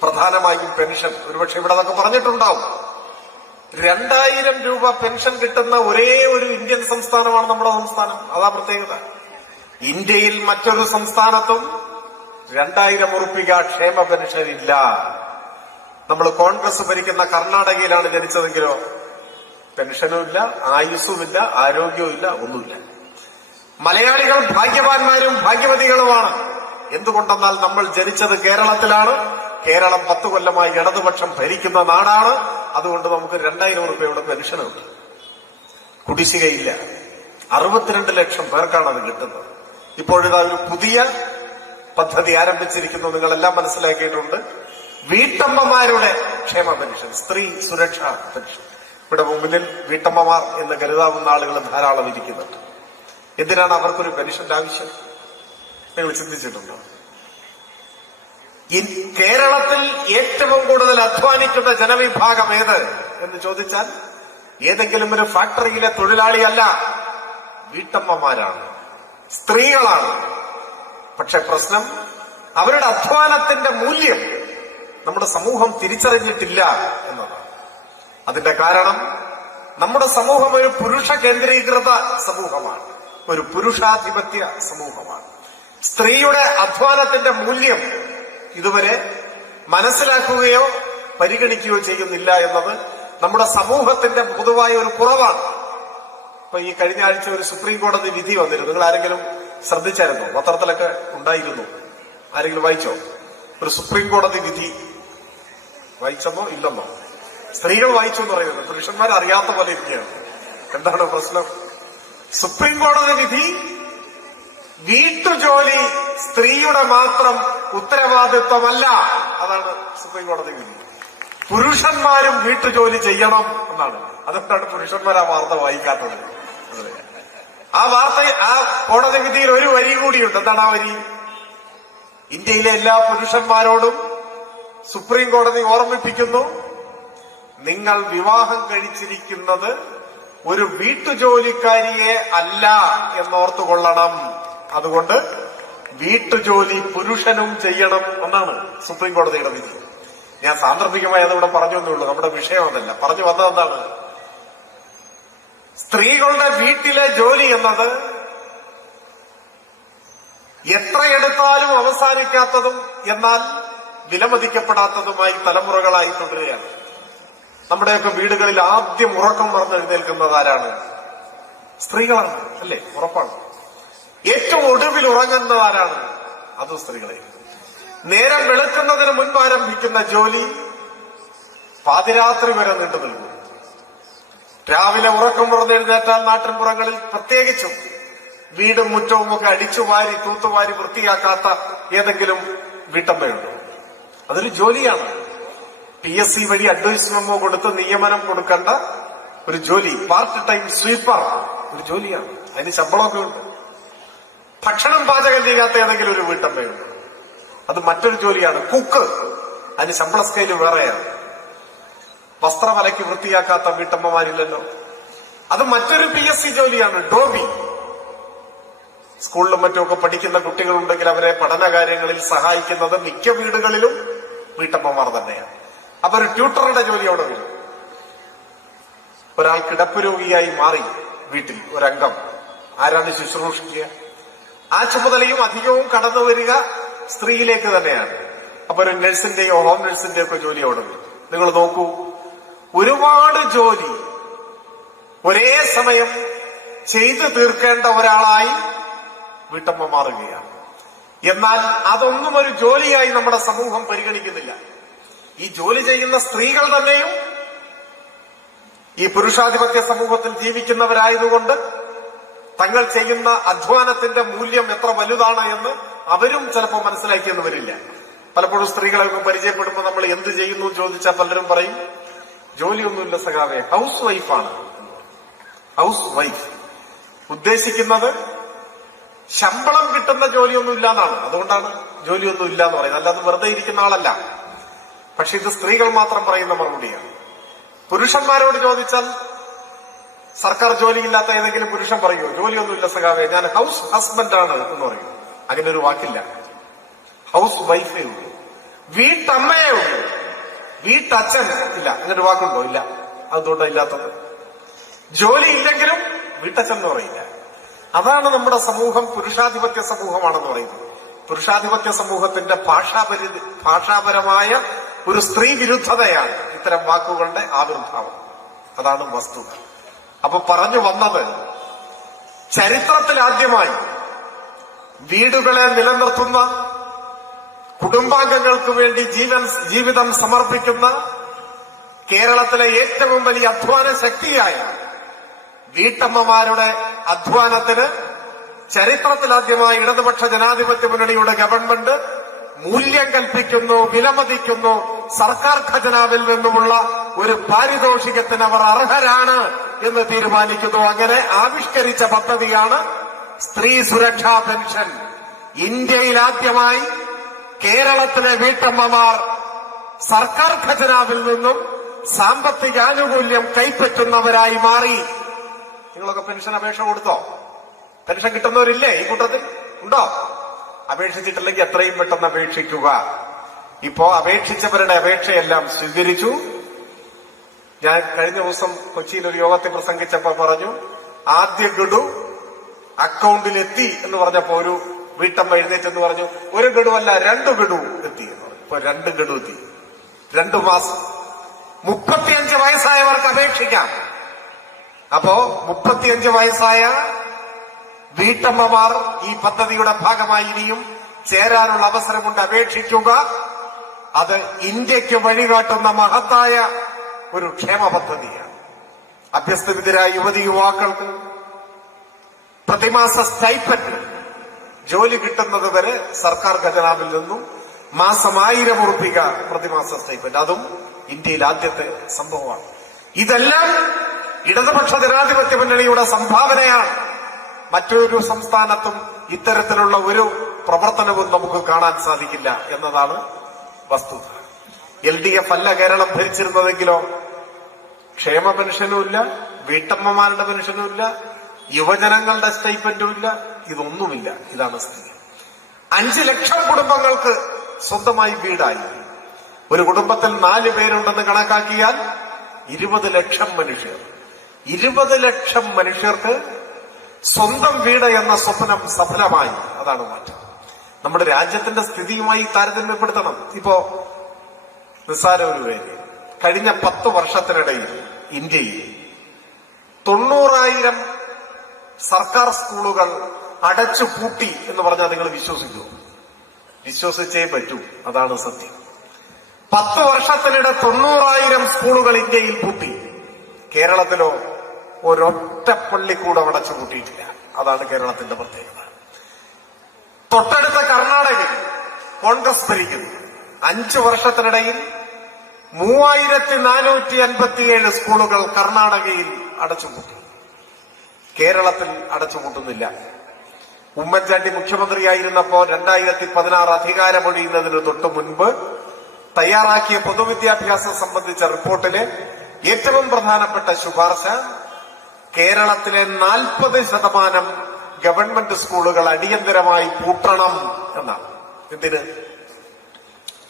പ്രധാനമായും പെൻഷൻ. ഒരുപക്ഷെ ഇവിടെ അതൊക്കെ പറഞ്ഞിട്ടുണ്ടാവും. 2000 രൂപ പെൻഷൻ കിട്ടുന്ന ഒരേ ഒരു ഇന്ത്യൻ സംസ്ഥാനമാണ് നമ്മുടെ സംസ്ഥാനം. അതാ പ്രത്യേകത. ഇന്ത്യയിൽ മറ്റൊരു സംസ്ഥാനത്തും 2000 ഉറുപ്പിക ക്ഷേമ പെൻഷൻ ഇല്ല. നമ്മൾ കോൺഗ്രസ് ഭരിക്കുന്ന കർണാടകയിലാണ് ജനിച്ചതെങ്കിലോ പെൻഷനുമില്ല, ആയുസ്സുമില്ല, ആരോഗ്യവുമില്ല, ഒന്നുമില്ല. മലയാളികൾ ഭാഗ്യവാന്മാരും ഭാഗ്യവതികളുമാണ്. എന്തുകൊണ്ടെന്നാൽ നമ്മൾ ജനിച്ചത് കേരളത്തിലാണ്. കേരളം 10 കൊല്ലമായി ഇടതുപക്ഷം ഭരിക്കുന്ന നാടാണ്. അതുകൊണ്ട് നമുക്ക് 2000 രൂപയുടെ പെൻഷനുണ്ട്. കുടിശ്ശികയില്ല. 62 ലക്ഷം പേർക്കാണ് അത് കിട്ടുന്നത്. ഇപ്പോഴിതാ ഒരു പുതിയ പദ്ധതി ആരംഭിച്ചിരിക്കുന്നു. നിങ്ങളെല്ലാം മനസ്സിലാക്കിയിട്ടുണ്ട്. വീട്ടമ്മമാരുടെ ക്ഷേമ പെൻഷൻ, സ്ത്രീ സുരക്ഷാ പെൻഷൻ. ഇവിടെ മുന്നിൽ വീട്ടമ്മമാർ എന്ന് കരുതാവുന്ന ആളുകൾ ധാരാളം ഇരിക്കുന്നുണ്ട്. എന്തിനാണ് അവർക്കൊരു പെൻഷന്റെ ആവശ്യം? നിങ്ങൾ ചിന്തിച്ചിട്ടുണ്ടോ? കേരളത്തിൽ ഏറ്റവും കൂടുതൽ അധ്വാനിക്കുന്ന ജനവിഭാഗം ഏത് എന്ന് ചോദിച്ചാൽ ഏതെങ്കിലും ഒരു ഫാക്ടറിയിലെ തൊഴിലാളിയല്ല, വീട്ടമ്മമാരാണ്, സ്ത്രീകളാണ്. പക്ഷെ പ്രശ്നം അവരുടെ അധ്വാനത്തിന്റെ മൂല്യം നമ്മുടെ സമൂഹം തിരിച്ചറിഞ്ഞിട്ടില്ല എന്നതാണ്. അതിന്റെ കാരണം നമ്മുടെ സമൂഹം ഒരു പുരുഷ കേന്ദ്രീകൃത സമൂഹമാണ്, ഒരു പുരുഷാധിപത്യ സമൂഹമാണ്. സ്ത്രീയുടെ അധ്വാനത്തിന്റെ മൂല്യം ഇതുവരെ മനസ്സിലാക്കുകയോ പരിഗണിക്കുകയോ ചെയ്യുന്നില്ല എന്നത് നമ്മുടെ സമൂഹത്തിന്റെ പൊതുവായ ഒരു കുറവാണ്. ഇപ്പൊ ഈ കഴിഞ്ഞ ആഴ്ച ഒരു സുപ്രീം കോടതി വിധി വന്നിരുന്നു. നിങ്ങൾ ആരെങ്കിലും ശ്രദ്ധിച്ചായിരുന്നോ? പത്രത്തിലൊക്കെ ഉണ്ടായിരുന്നു. ആരെങ്കിലും വായിച്ചോ? ഒരു സുപ്രീം കോടതി വിധി വായിച്ചെന്നോ ഇല്ലെന്നോ? സ്ത്രീകൾ വായിച്ചു എന്ന് പറയുന്നത്, പുരുഷന്മാർ അറിയാത്ത പോലെ ഇരിക്കുകയാണ്. എന്താണ് പ്രശ്നം? സുപ്രീം കോടതി വിധി വീട്ടുജോലി സ്ത്രീയുടെ മാത്രം ഉത്തരവാദിത്വമല്ല. അതാണ് സുപ്രീം കോടതി വിധി. പുരുഷന്മാരും വീട്ടുജോലി ചെയ്യണം എന്നാണ്. അതുകൊണ്ടാണ് പുരുഷന്മാർ ആ വാർത്ത വായിക്കാത്തത്. ആ കോടതി വിധിയിൽ ഒരു വരി കൂടിയുണ്ട്. എന്താണ് ആ വരി? ഇന്ത്യയിലെ എല്ലാ പുരുഷന്മാരോടും സുപ്രീം കോടതി ഓർമ്മിപ്പിക്കുന്നു, നിങ്ങൾ വിവാഹം കഴിച്ചിരിക്കുന്നത് ഒരു വീട്ടുജോലിക്കാരിയെ അല്ല എന്നോർത്തുകൊള്ളണം. അതുകൊണ്ട് വീട്ടുജോലി പുരുഷനും ചെയ്യണം എന്നാണ് സുപ്രീം കോടതിയുടെ വിധി. ഞാൻ സാന്ദർഭികമായി അതിവിടെ പറഞ്ഞു എന്നേ ഉള്ളൂ. നമ്മുടെ വിഷയം അതല്ല. പറഞ്ഞു വന്നതെന്താണ്? സ്ത്രീകളുടെ വീട്ടിലെ ജോലി എന്നത് എത്രയെടുത്താലും അവസാനിക്കാത്തതും എന്നാൽ വിലമതിക്കപ്പെടാത്തതുമായി തലമുറകളായി തുടരുകയാണ്. നമ്മുടെയൊക്കെ വീടുകളിൽ ആദ്യം ഉറക്കം മറന്നെഴുന്നേൽക്കുന്നത് ആരാണ്? സ്ത്രീകളാണ്, അല്ലേ? ഉറപ്പാണ്. ഏറ്റവും ഒടുവിൽ ഉറങ്ങുന്നത് ആരാണ്? അതും സ്ത്രീകളെ. നേരം വെളുക്കുന്നതിന് മുൻപ് ആരംഭിക്കുന്ന ജോലി പാതിരാത്രി വരെ നീണ്ടു നിൽക്കും. രാവിലെ ഉറക്കം മറന്നെഴുന്നേറ്റാൽ നാട്ടിൻപുറങ്ങളിൽ പ്രത്യേകിച്ചും വീടും മുറ്റവും ഒക്കെ അടിച്ചുവാരി തൂത്തുവാരി വൃത്തിയാക്കാത്ത ഏതെങ്കിലും വീട്ടമ്മയുണ്ടോ? അതൊരു ജോലിയാണ്. PSC വഴി അഡ്വൈസ് മെമ്മോ കൊടുത്ത് നിയമനം കൊടുക്കേണ്ട ഒരു ജോലി. പാർട്ട് ടൈം സ്വീപ്പർ ഒരു ജോലിയാണ്. അതിന് ശമ്പളമൊക്കെ ഉണ്ട്. ഭക്ഷണം പാചകം ചെയ്യാത്ത ഏതെങ്കിലും ഒരു വീട്ടമ്മയുണ്ട്, അത് മറ്റൊരു ജോലിയാണ്. കുക്ക്, അതിന് ശമ്പള സ്കെയില് വേറെയാണ്. വസ്ത്രം അലക്കി വൃത്തിയാക്കാത്ത വീട്ടമ്മമാരില്ലല്ലോ, അത് മറ്റൊരു PSC ജോലിയാണ്. ഡോബി, സ്കൂളിലും മറ്റുമൊക്കെ പഠിക്കുന്ന കുട്ടികളുണ്ടെങ്കിൽ അവരെ പഠനകാര്യങ്ങളിൽ സഹായിക്കുന്നത് മിക്ക വീടുകളിലും വീട്ടമ്മമാർ തന്നെയാണ്. അപ്പൊ ഒരു ട്യൂട്ടറുടെ ജോലി അവിടെ വരും. ഒരാൾ കിടപ്പ് രോഗിയായി മാറി വീട്ടിൽ ഒരംഗം, ആരാണ് ശുശ്രൂഷിക്കുക? ആ ചുമതലയും അധികവും കടന്നു വരിക സ്ത്രീയിലേക്ക് തന്നെയാണ്. അപ്പൊ ഒരു നഴ്സിന്റെയോ ഹോം നഴ്സിന്റെയോ ഒക്കെ ജോലി അവിടെ വരും. നിങ്ങൾ നോക്കൂ, ഒരുപാട് ജോലി ഒരേ സമയം ചെയ്തു തീർക്കേണ്ട ഒരാളായി വീട്ടമ്മ മാറുകയാണ്. എന്നാൽ അതൊന്നും ഒരു ജോലിയായി നമ്മുടെ സമൂഹം പരിഗണിക്കുന്നില്ല. ഈ ജോലി ചെയ്യുന്ന സ്ത്രീകൾ തന്നെയും ഈ പുരുഷാധിപത്യ സമൂഹത്തിൽ ജീവിക്കുന്നവരായതുകൊണ്ട് തങ്ങൾ ചെയ്യുന്ന അധ്വാനത്തിന്റെ മൂല്യം എത്ര വലുതാണ് എന്ന് അവരും ചിലപ്പോൾ മനസ്സിലാക്കിയെന്ന് വരില്ല. പലപ്പോഴും സ്ത്രീകളെയൊക്കെ പരിചയപ്പെടുമ്പോൾ നമ്മൾ എന്ത് ചെയ്യുന്നു ചോദിച്ചാൽ പലരും പറയും, ജോലിയൊന്നുമില്ല സഖാവേ, ഹൗസ് വൈഫാണ്. ഹൗസ് വൈഫ് ഉദ്ദേശിക്കുന്നത് ശമ്പളം കിട്ടുന്ന ജോലിയൊന്നും ഇല്ലാന്നാണ്. അതുകൊണ്ടാണ് ജോലിയൊന്നും ഇല്ല എന്ന് പറയുന്നത്, അല്ലാതെ വെറുതെ ഇരിക്കുന്ന ആളല്ല. പക്ഷെ ഇത് സ്ത്രീകൾ മാത്രം പറയുന്ന മറുപടിയാണ്. പുരുഷന്മാരോട് ചോദിച്ചാൽ സർക്കാർ ജോലിയില്ലാത്ത ഏതെങ്കിലും പുരുഷൻ പറയുമോ, ജോലിയൊന്നുമില്ല സഖാവേ, ഞാൻ ഹൗസ് ഹസ്ബൻഡാണ് എന്ന് പറയും? അങ്ങനെ ഒരു വാക്കില്ല. ഹൗസ് വൈഫേ ഉള്ളൂ, വീട്ടമ്മയേ ഉള്ളൂ, വീട്ടച്ഛൻ ഇല്ല. അങ്ങനെ ഒരു വാക്കുണ്ടോ? ഇല്ല. അതുകൊണ്ടാണ് ഇല്ലാത്തത്. ജോലി ഇല്ലെങ്കിലും വീട്ടച്ഛൻ എന്ന് പറയില്ല. അതാണ് നമ്മുടെ സമൂഹം പുരുഷാധിപത്യ സമൂഹമാണെന്ന് പറയുന്നത്. പുരുഷാധിപത്യ സമൂഹത്തിന്റെ ഭാഷാപരമായ ഒരു സ്ത്രീ വിരുദ്ധതയാണ് ഇത്തരം വാക്കുകളുടെ ആവിർഭാവം. അതാണ് വസ്തുത. അപ്പൊ പറഞ്ഞു വന്നത്, ചരിത്രത്തിലാദ്യമായി വീടുകളെ നിലനിർത്തുന്ന, കുടുംബാംഗങ്ങൾക്ക് വേണ്ടി ജീവിതം സമർപ്പിക്കുന്ന കേരളത്തിലെ ഏറ്റവും വലിയ അധ്വാന ശക്തിയായ വീട്ടമ്മമാരുടെ അധ്വാനത്തിന് ചരിത്രത്തിലാദ്യമായി ഇടതുപക്ഷ ജനാധിപത്യ മുന്നണിയുടെ ഗവൺമെന്റ് മൂല്യം കൽപ്പിക്കുന്നു, വിലമതിക്കുന്നു. സർക്കാർ ഖജനാവിൽ നിന്നുമുള്ള ഒരു പാരിതോഷികത്തിന് അവർ അർഹരാണ് എന്ന് തീരുമാനിക്കുന്നു. അങ്ങനെ ആവിഷ്കരിച്ച പദ്ധതിയാണ് സ്ത്രീ സുരക്ഷാ പെൻഷൻ. ഇന്ത്യയിലാദ്യമായി കേരളത്തിലെ വീട്ടമ്മമാർ സർക്കാർ ഖജനാവിൽ നിന്നും സാമ്പത്തിക ആനുകൂല്യം കൈപ്പറ്റുന്നവരായി മാറി. നിങ്ങളൊക്കെ പെൻഷൻ അപേക്ഷ കൊടുത്തോ? പെൻഷൻ കിട്ടുന്നവരില്ലേ ഈ കൂട്ടത്തിൽ? ഉണ്ടോ? അപേക്ഷിച്ചിട്ടില്ലെങ്കിൽ എത്രയും പെട്ടെന്ന് അപേക്ഷിക്കുക. ഇപ്പോ അപേക്ഷിച്ചവരുടെ അപേക്ഷയെല്ലാം സ്വീകരിച്ചു. ഞാൻ കഴിഞ്ഞ ദിവസം കൊച്ചിയിൽ ഒരു യോഗത്തിൽ പ്രസംഗിച്ചപ്പോ പറഞ്ഞു, ആദ്യ ഗഡു അക്കൗണ്ടിലെത്തി എന്ന് പറഞ്ഞപ്പോ ഒരു വീട്ടമ്മ എഴുന്നേറ്റെന്ന് പറഞ്ഞു, ഒരു ഗഡുവല്ല 2 ഗഡു എത്തി എന്ന് പറഞ്ഞു. ഇപ്പൊ 2 ഗഡു എത്തി. 2 മാസം. 35 വയസ്സായവർക്ക് അപേക്ഷിക്കാം. അപ്പോ 35 വയസ്സായ വീട്ടമ്മമാർ ഈ പദ്ധതിയുടെ ഭാഗമായി ഇനിയും ചേരാനുള്ള അവസരമുണ്ട്. അപേക്ഷിക്കുക. അത് ഇന്ത്യക്ക് വഴികാട്ടുന്ന മഹത്തായ ഒരു ക്ഷേമ പദ്ധതിയാണ്. അഭ്യസ്തവിദ്യരായ യുവതി യുവാക്കൾക്ക് പ്രതിമാസ സ്റ്റൈപ്പൻഡ് ജോലി കിട്ടുന്നത് വരെ സർക്കാർ ഖജനാവിൽ നിന്നും മാസം 1000 ഉറുപ്പിക പ്രതിമാസ സ്റ്റൈപ്പൻഡ്. അതും ഇന്ത്യയിൽ ആദ്യത്തെ സംഭവമാണ്. ഇതെല്ലാം ഇടതുപക്ഷ ജനാധിപത്യ മുന്നണിയുടെ സംഭാവനയാണ്. മറ്റൊരു സംസ്ഥാനത്തും ഇത്തരത്തിലുള്ള ഒരു പ്രവർത്തനവും നമുക്ക് കാണാൻ സാധിക്കില്ല എന്നതാണ് വസ്തുത. LDF അല്ല കേരളം ഭരിച്ചിരുന്നതെങ്കിലോ ക്ഷേമ പെൻഷനുമില്ല, വീട്ടമ്മമാരുടെ പെൻഷനുമില്ല, യുവജനങ്ങളുടെ സ്റ്റൈപ്പൻഡുമില്ല, ഇതൊന്നുമില്ല. ഇതാണ് സ്ഥിതി. 5 ലക്ഷം കുടുംബങ്ങൾക്ക് സ്വന്തമായി വീടായി. ഒരു കുടുംബത്തിൽ 4 പേരുണ്ടെന്ന് കണക്കാക്കിയാൽ 20 ലക്ഷം മനുഷ്യർ. 20 ലക്ഷം മനുഷ്യർക്ക് സ്വന്തം വീട് എന്ന സ്വപ്നം സഫലമായി. അതാണ് മാറ്റം. നമ്മുടെ രാജ്യത്തിന്റെ സ്ഥിതിയുമായി താരതമ്യപ്പെടുത്തണം. ഇപ്പോ നിസ്സാര ഒരു പേര്, കഴിഞ്ഞ 10 വർഷത്തിനിടയിൽ ഇന്ത്യയിൽ 90,000 സർക്കാർ സ്കൂളുകൾ അടച്ചു പൂട്ടി എന്ന് പറഞ്ഞാൽ നിങ്ങൾ വിശ്വസിക്കുമോ? വിശ്വസിച്ചേ പറ്റൂ. അതാണ് സത്യം. 10 വർഷത്തിനിടെ 90,000 സ്കൂളുകൾ ഇന്ത്യയിൽ പൂട്ടി. കേരളത്തിലോ ഒരൊറ്റ പള്ളിക്കൂടം അടച്ചു പൂട്ടിയിട്ടില്ല. അതാണ് കേരളത്തിന്റെ പ്രത്യേകത. തൊട്ടടുത്ത കർണാടകയിൽ കോൺഗ്രസ് ഭരിക്കുന്നു. 5 വർഷത്തിനിടയിൽ 3457 സ്കൂളുകൾ കർണാടകയിൽ അടച്ചുപൂട്ടി. കേരളത്തിൽ അടച്ചുപൂട്ടുന്നില്ല. ഉമ്മൻചാണ്ടി മുഖ്യമന്ത്രിയായിരുന്നപ്പോ 2016 അധികാരമൊഴിയുന്നതിന് തൊട്ടു മുൻപ് തയ്യാറാക്കിയ പൊതുവിദ്യാഭ്യാസം സംബന്ധിച്ച റിപ്പോർട്ടിലെ ഏറ്റവും പ്രധാനപ്പെട്ട ശുപാർശ കേരളത്തിലെ 40% ഗവൺമെന്റ് സ്കൂളുകൾ അടിയന്തരമായി പൂട്ടണം എന്നാണ്. എന്തിന്?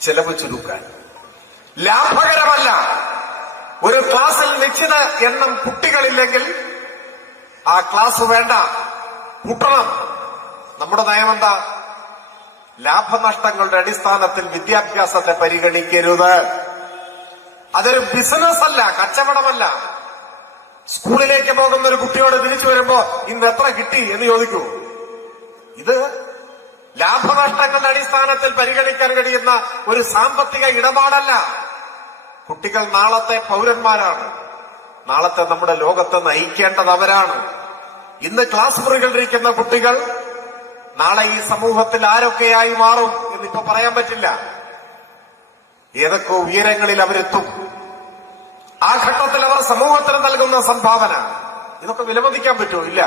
ചെലവ് ചുരുക്കാൻ. ലാഭകരമല്ല. ഒരു ക്ലാസ്സിൽ നിശ്ചിത എണ്ണം കുട്ടികളില്ലെങ്കിൽ ആ ക്ലാസ് വേണ്ട, പൂട്ടണം. നമ്മുടെ നയമെന്താ? ലാഭനഷ്ടങ്ങളുടെ അടിസ്ഥാനത്തിൽ വിദ്യാഭ്യാസത്തെ പരിഗണിക്കരുത്. അതൊരു ബിസിനസ് അല്ല, കച്ചവടമല്ല. സ്കൂളിലേക്ക് പോകുന്ന ഒരു കുട്ടിയോട് തിരിച്ചു വരുമ്പോ ഇന്ന് എത്ര കിട്ടി എന്ന് ചോദിക്കൂ. ഇത് ലാഭനഷ്ടങ്ങളുടെ അടിസ്ഥാനത്തിൽ പരിഗണിക്കാൻ കഴിയുന്ന ഒരു സാമ്പത്തിക ഇടപാടല്ല. കുട്ടികൾ നാളത്തെ പൗരന്മാരാണ്. നാളത്തെ നമ്മുടെ ലോകത്തെ നയിക്കേണ്ടത് അവരാണ്. ഇന്ന് ക്ലാസ് മുറികളിലിരിക്കുന്ന കുട്ടികൾ നാളെ ഈ സമൂഹത്തിൽ ആരൊക്കെയായി മാറും എന്നിപ്പോ പറയാൻ പറ്റില്ല. ഏതൊക്കെ ഉയരങ്ങളിൽ അവരെത്തും. ആ ഘട്ടത്തിൽ അവർ സമൂഹത്തിന് നൽകുന്ന സംഭാവന ഇതൊക്കെ വിലമതിക്കാൻ പറ്റുമോ? ഇല്ല.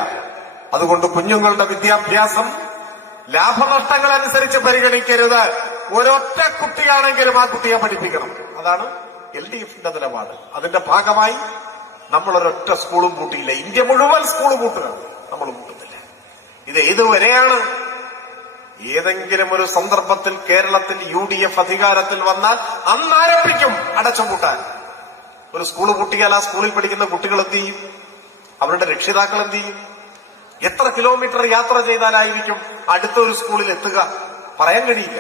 അതുകൊണ്ട് കുഞ്ഞുങ്ങളുടെ വിദ്യാഭ്യാസം ലാഭനഷ്ടങ്ങൾ അനുസരിച്ച് പരിഗണിക്കരുത്. ഒരൊറ്റ കുട്ടിയാണെങ്കിലും ആ കുട്ടിയെ പഠിപ്പിക്കണം. അതാണ് LDFന്റെ നിലപാട്. അതിന്റെ ഭാഗമായി നമ്മൾ ഒരൊറ്റ സ്കൂളും പൂട്ടിയില്ല. ഇന്ത്യ മുഴുവൻ സ്കൂൾ പൂട്ടുക, നമ്മൾ പൂട്ടുന്നില്ല. ഇത് ഏതുവരെയാണ്? ഏതെങ്കിലും ഒരു സന്ദർഭത്തിൽ കേരളത്തിൽ UDF അധികാരത്തിൽ വന്നാൽ അന്നാരംഭിക്കും അടച്ചുപൂട്ടാൻ. ഒരു സ്കൂൾ പൂട്ടിയാൽ ആ സ്കൂളിൽ പഠിക്കുന്ന കുട്ടികൾ എന്ത് ചെയ്യും? അവരുടെ രക്ഷിതാക്കൾ എന്ത് ചെയ്യും? എത്ര കിലോമീറ്റർ യാത്ര ചെയ്താലായിരിക്കും അടുത്ത ഒരു സ്കൂളിൽ എത്തുക? പറയാൻ കഴിയില്ല.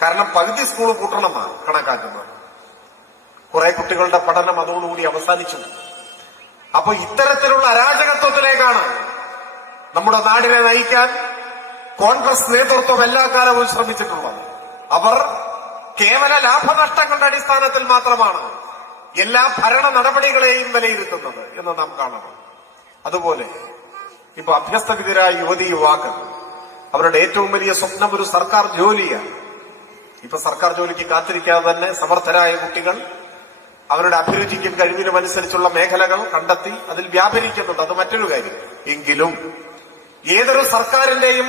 കാരണം പകുതി സ്കൂൾ പൂട്ടണമെന്നാണ് കണക്കാക്കുന്നത്. കുറെ കുട്ടികളുടെ പഠനം അതോടുകൂടി അവസാനിച്ചു. അപ്പൊ ഇത്തരത്തിലുള്ള അരാജകത്വത്തിലേക്കാണ് നമ്മുടെ നാടിനെ നയിക്കാൻ കോൺഗ്രസ് നേതൃത്വം എല്ലാ കാലവും ശ്രമിച്ചിട്ടുള്ളത്. അവർ കേവല ലാഭനഷ്ടങ്ങളുടെ അടിസ്ഥാനത്തിൽ മാത്രമാണ് എല്ലാ ഭരണ നടപടികളെയും വിലയിരുത്തുന്നത് എന്ന് നാം കാണണം. അതുപോലെ ഇപ്പൊ അഭ്യസ്തവിദ്യരായ യുവതി യുവാക്കൾ അവരുടെ ഏറ്റവും വലിയ സ്വപ്നം ഒരു സർക്കാർ ജോലിയാണ്. ഇപ്പൊ സർക്കാർ ജോലിക്ക് കാത്തിരിക്കാതെ തന്നെ സമർത്ഥരായ കുട്ടികൾ അവരുടെ അഭിരുചിക്കും കഴിവിനും അനുസരിച്ചുള്ള മേഖലകൾ കണ്ടെത്തി അതിൽ വ്യാപരിക്കുന്നുണ്ട്. അത് മറ്റൊരു കാര്യം. എങ്കിലും ഏതൊരു സർക്കാരിന്റെയും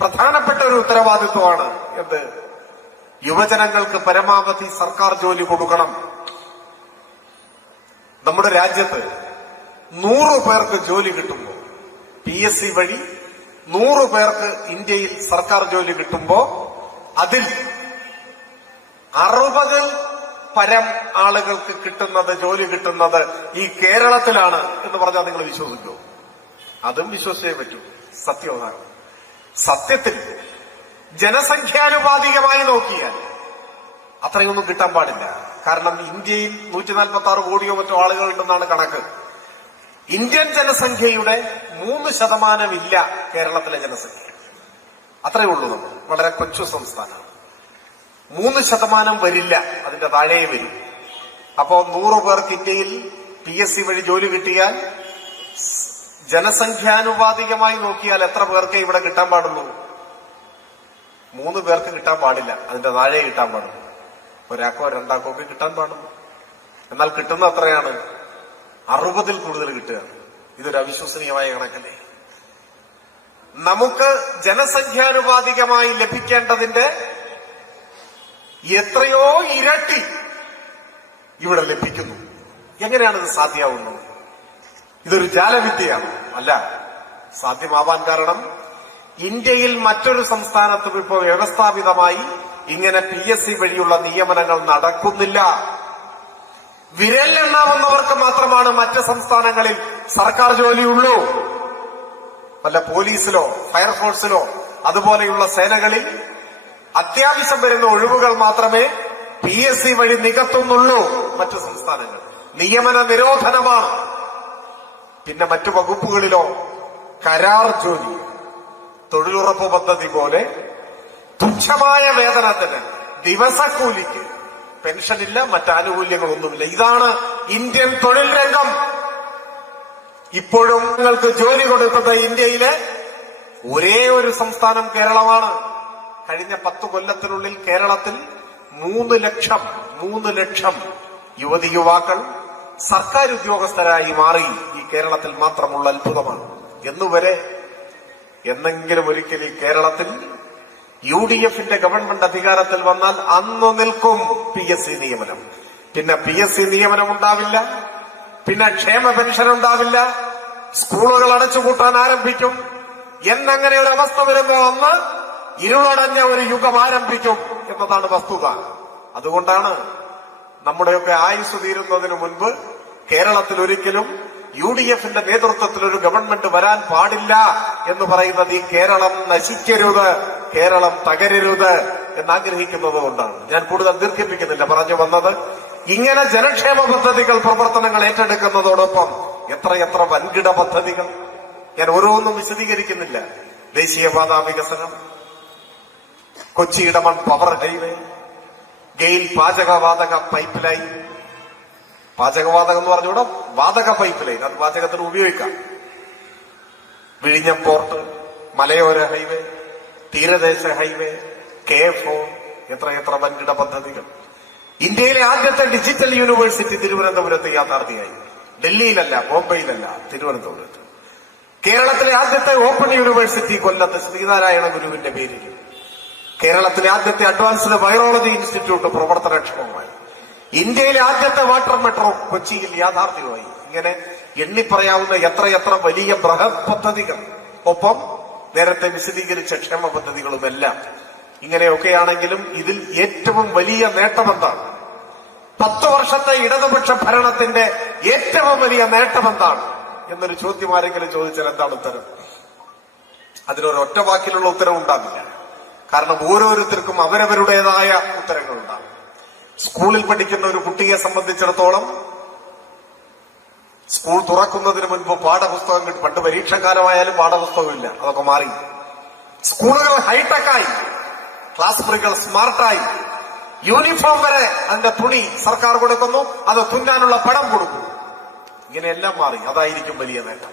പ്രധാനപ്പെട്ട ഒരു ഉത്തരവാദിത്വമാണ് എന്ത്? യുവജനങ്ങൾക്ക് പരമാവധി സർക്കാർ ജോലി കൊടുക്കണം. നമ്മുടെ രാജ്യത്ത് 100 പേർക്ക് ജോലി കിട്ടുമ്പോൾ, PSC വഴി 100 പേർക്ക് ഇന്ത്യയിൽ സർക്കാർ ജോലി കിട്ടുമ്പോ അതിൽ 60 പരം ആളുകൾക്ക് ജോലി കിട്ടുന്നത് ഈ കേരളത്തിലാണ് എന്ന് പറഞ്ഞാൽ നിങ്ങൾ വിശ്വസിക്കോ? അതും വിശ്വസിച്ചേ പറ്റൂ. സത്യം അതാണ്. സത്യത്തിൽ ജനസംഖ്യാനുപാതികമായി നോക്കിയാൽ അത്രയൊന്നും കിട്ടാൻ പാടില്ല. കാരണം ഇന്ത്യയിൽ 146 കോടിയോ മറ്റോ ആളുകളുണ്ടെന്നാണ് കണക്ക്. ഇന്ത്യൻ ജനസംഖ്യയുടെ 3% ഇല്ല കേരളത്തിലെ ജനസംഖ്യ. അത്രയേ ഉള്ളൂ. നമ്മൾ വളരെ കൊച്ചു സംസ്ഥാനമാണ്. 3% വരില്ല, അതിന്റെ താഴെ വരും. അപ്പോ 100 പേർക്ക് ഇന്ത്യയിൽ PSC വഴി ജോലി കിട്ടിയാൽ ജനസംഖ്യാനുപാതികമായി നോക്കിയാൽ എത്ര പേർക്ക് ഇവിടെ കിട്ടാൻ പാടുള്ളൂ? 3 പേർക്ക് കിട്ടാൻ പാടില്ല, അതിന്റെ താഴെ കിട്ടാൻ പാടുള്ളൂ. ഒരാൾക്കോ രണ്ടാൾക്കോ ഒക്കെ കിട്ടാൻ പാടുള്ളൂ. എന്നാൽ കിട്ടുന്ന എത്രയാണ്? 60 കൂടുതൽ കിട്ടുകയാണ്. ഇതൊരു അവിശ്വസനീയമായ കണക്കല്ലേ? നമുക്ക് ജനസംഖ്യാനുപാതികമായി ലഭിക്കേണ്ടതിന്റെ എത്രയോ ഇരട്ടി ഇവിടെ ലഭിക്കുന്നു. എങ്ങനെയാണ് ഇത് സാധ്യമാവുന്നത്? ഇതൊരു ജാലവിദ്യയാണ്. അല്ല, സാധ്യമാവാൻ കാരണം ഇന്ത്യയിൽ മറ്റൊരു സംസ്ഥാനത്തും ഇപ്പോൾ വ്യവസ്ഥാപിതമായി ഇങ്ങനെ PSC വഴിയുള്ള നിയമനങ്ങൾ നടക്കുന്നില്ല. വിരലിലെണ്ണാവുന്നവർക്ക് മാത്രമാണ് മറ്റ് സംസ്ഥാനങ്ങളിൽ സർക്കാർ ജോലിയുള്ളൂ. വല്ല പോലീസിലോ ഫയർഫോഴ്സിലോ അതുപോലെയുള്ള സേനകളിൽ അത്യാവശ്യം വരുന്ന ഒഴിവുകൾ മാത്രമേ PSC വഴി നികത്തുന്നുള്ളൂ. മറ്റു സംസ്ഥാനങ്ങൾ നിയമന നിരോധനമാണ്. പിന്നെ മറ്റു വകുപ്പുകളിലോ കരാർ ജോലി, തൊഴിലുറപ്പ് പദ്ധതി പോലെ തുച്ഛമായ വേതനത്തിന്, ദിവസക്കൂലിക്ക്, പെൻഷനില്ല, മറ്റാനുകൂല്യങ്ങളൊന്നുമില്ല. ഇതാണ് ഇന്ത്യൻ തൊഴിൽ രംഗം. ഇപ്പോഴും നിങ്ങൾക്ക് ജോലി കൊടുത്തത് ഇന്ത്യയിലെ ഒരേ ഒരു സംസ്ഥാനം കേരളമാണ്. കഴിഞ്ഞ 10 കൊല്ലത്തിനുള്ളിൽ കേരളത്തിൽ 3 ലക്ഷം യുവതി യുവാക്കൾ സർക്കാർ ഉദ്യോഗസ്ഥരായി മാറി. ഈ കേരളത്തിൽ മാത്രമുള്ള അത്ഭുതമാണ്. എന്നുവരെ എന്നെങ്കിലും ഒരിക്കൽ ഈ കേരളത്തിൽ UDFന്റെ ഗവൺമെന്റ് അധികാരത്തിൽ വന്നാൽ അന്നു നിൽക്കും PSC നിയമനം. പിന്നെ PSC നിയമനം ഉണ്ടാവില്ല, പിന്നെ ക്ഷേമ പെൻഷൻ ഉണ്ടാവില്ല, സ്കൂളുകൾ അടച്ചുപൂട്ടാൻ ആരംഭിക്കും. എന്നങ്ങനെ ഒരു അവസ്ഥ വരുന്ന അന്ന് ഇരുളടഞ്ഞ ഒരു യുഗം ആരംഭിക്കും എന്നതാണ് വസ്തുത. അതുകൊണ്ടാണ് നമ്മുടെയൊക്കെ ആയുസ് തീരുന്നതിന് മുൻപ് കേരളത്തിൽ ഒരിക്കലും UDFന്റെ നേതൃത്വത്തിൽ ഒരു ഗവൺമെന്റ് വരാൻ പാടില്ല എന്ന് പറയുന്നത് ഈ കേരളം നശിക്കരുത്, കേരളം തകരരുത് എന്നാഗ്രഹിക്കുന്നത് കൊണ്ടാണ്. ഞാൻ കൂടുതൽ ദീർഘിപ്പിക്കുന്നില്ല. പറഞ്ഞു വന്നത്, ഇങ്ങനെ ജനക്ഷേമ പദ്ധതികൾ പ്രവർത്തനങ്ങൾ ഏറ്റെടുക്കുന്നതോടൊപ്പം എത്രയെത്ര വൻകിട പദ്ധതികൾ. ഞാൻ ഓരോന്നും വിശദീകരിക്കുന്നില്ല. ദേശീയപാതാ വികസനം, കൊച്ചി ഇടമൺ പവർ ഹൈവേ, ഗെയിൽ പാചകവാതക പൈപ്പ് ലൈൻ, പാചകവാതകം എന്ന് പറഞ്ഞുകൂടെ, വാതക പൈപ്പ് ലൈൻ, അത് പാചകത്തിന് ഉപയോഗിക്കാം. വിഴിഞ്ഞം പോർട്ട്, മലയോര ഹൈവേ, തീരദേശ ഹൈവേ, KFO, എത്രയെത്ര വൻകിട പദ്ധതികൾ. ഇന്ത്യയിലെ ആദ്യത്തെ ഡിജിറ്റൽ യൂണിവേഴ്സിറ്റി തിരുവനന്തപുരത്ത് യാഥാർത്ഥ്യമായി. ഡൽഹിയിലല്ല, ബോംബെയിലല്ല, തിരുവനന്തപുരത്ത്. കേരളത്തിലെ ആദ്യത്തെ ഓപ്പൺ യൂണിവേഴ്സിറ്റി കൊല്ലത്ത് ശ്രീനാരായണ ഗുരുവിന്റെ പേരിൽ. കേരളത്തിലെ ആദ്യത്തെ അഡ്വാൻസ്ഡ് വൈറോളജി ഇൻസ്റ്റിറ്റ്യൂട്ട് പ്രവർത്തനക്ഷമമായി. ഇന്ത്യയിലെ ആദ്യത്തെ വാട്ടർ മെട്രോ കൊച്ചിയിൽ യാഥാർത്ഥ്യമായി. ഇങ്ങനെ എണ്ണിപ്പറയാവുന്ന എത്രയെത്ര വലിയ ബൃഹത് പദ്ധതികൾ, ഒപ്പം നേരത്തെ വിശദീകരിച്ച ക്ഷേമ പദ്ധതികളുമെല്ലാം. ഇങ്ങനെയൊക്കെയാണെങ്കിലും ഇതിൽ ഏറ്റവും വലിയ നേട്ടമെന്താണ്? 10 വർഷത്തെ ഇടതുപക്ഷ ഭരണത്തിന്റെ ഏറ്റവും വലിയ നേട്ടമെന്താണ് എന്നൊരു ചോദ്യം ആരെങ്കിലും ചോദിച്ചാൽ എന്താണ് ഉത്തരം? അതിനൊരൊറ്റ വാക്കിലുള്ള ഉത്തരം ഉണ്ടാവില്ല. കാരണം ഓരോരുത്തർക്കും അവരവരുടേതായ ഉത്തരങ്ങളുണ്ടാകും. സ്കൂളിൽ പഠിക്കുന്ന ഒരു കുട്ടിയെ സംബന്ധിച്ചിടത്തോളം സ്കൂൾ തുറക്കുന്നതിന് മുൻപ് പാഠപുസ്തകം കിട്ടും. പണ്ട് പരീക്ഷാകാലമായാലും പാഠപുസ്തകമില്ല, അതൊക്കെ മാറി. സ്കൂളുകൾ ഹൈടെക്കായി, ക്ലാസ് മുറികൾ സ്മാർട്ടായി, യൂണിഫോം വരെ അതിന്റെ തുണി സർക്കാർ കൊടുക്കുന്നു, അത് തുന്നാനുള്ള പണം കൊടുക്കും. ഇങ്ങനെയെല്ലാം മാറി. അതായിരിക്കും വലിയ നേട്ടം.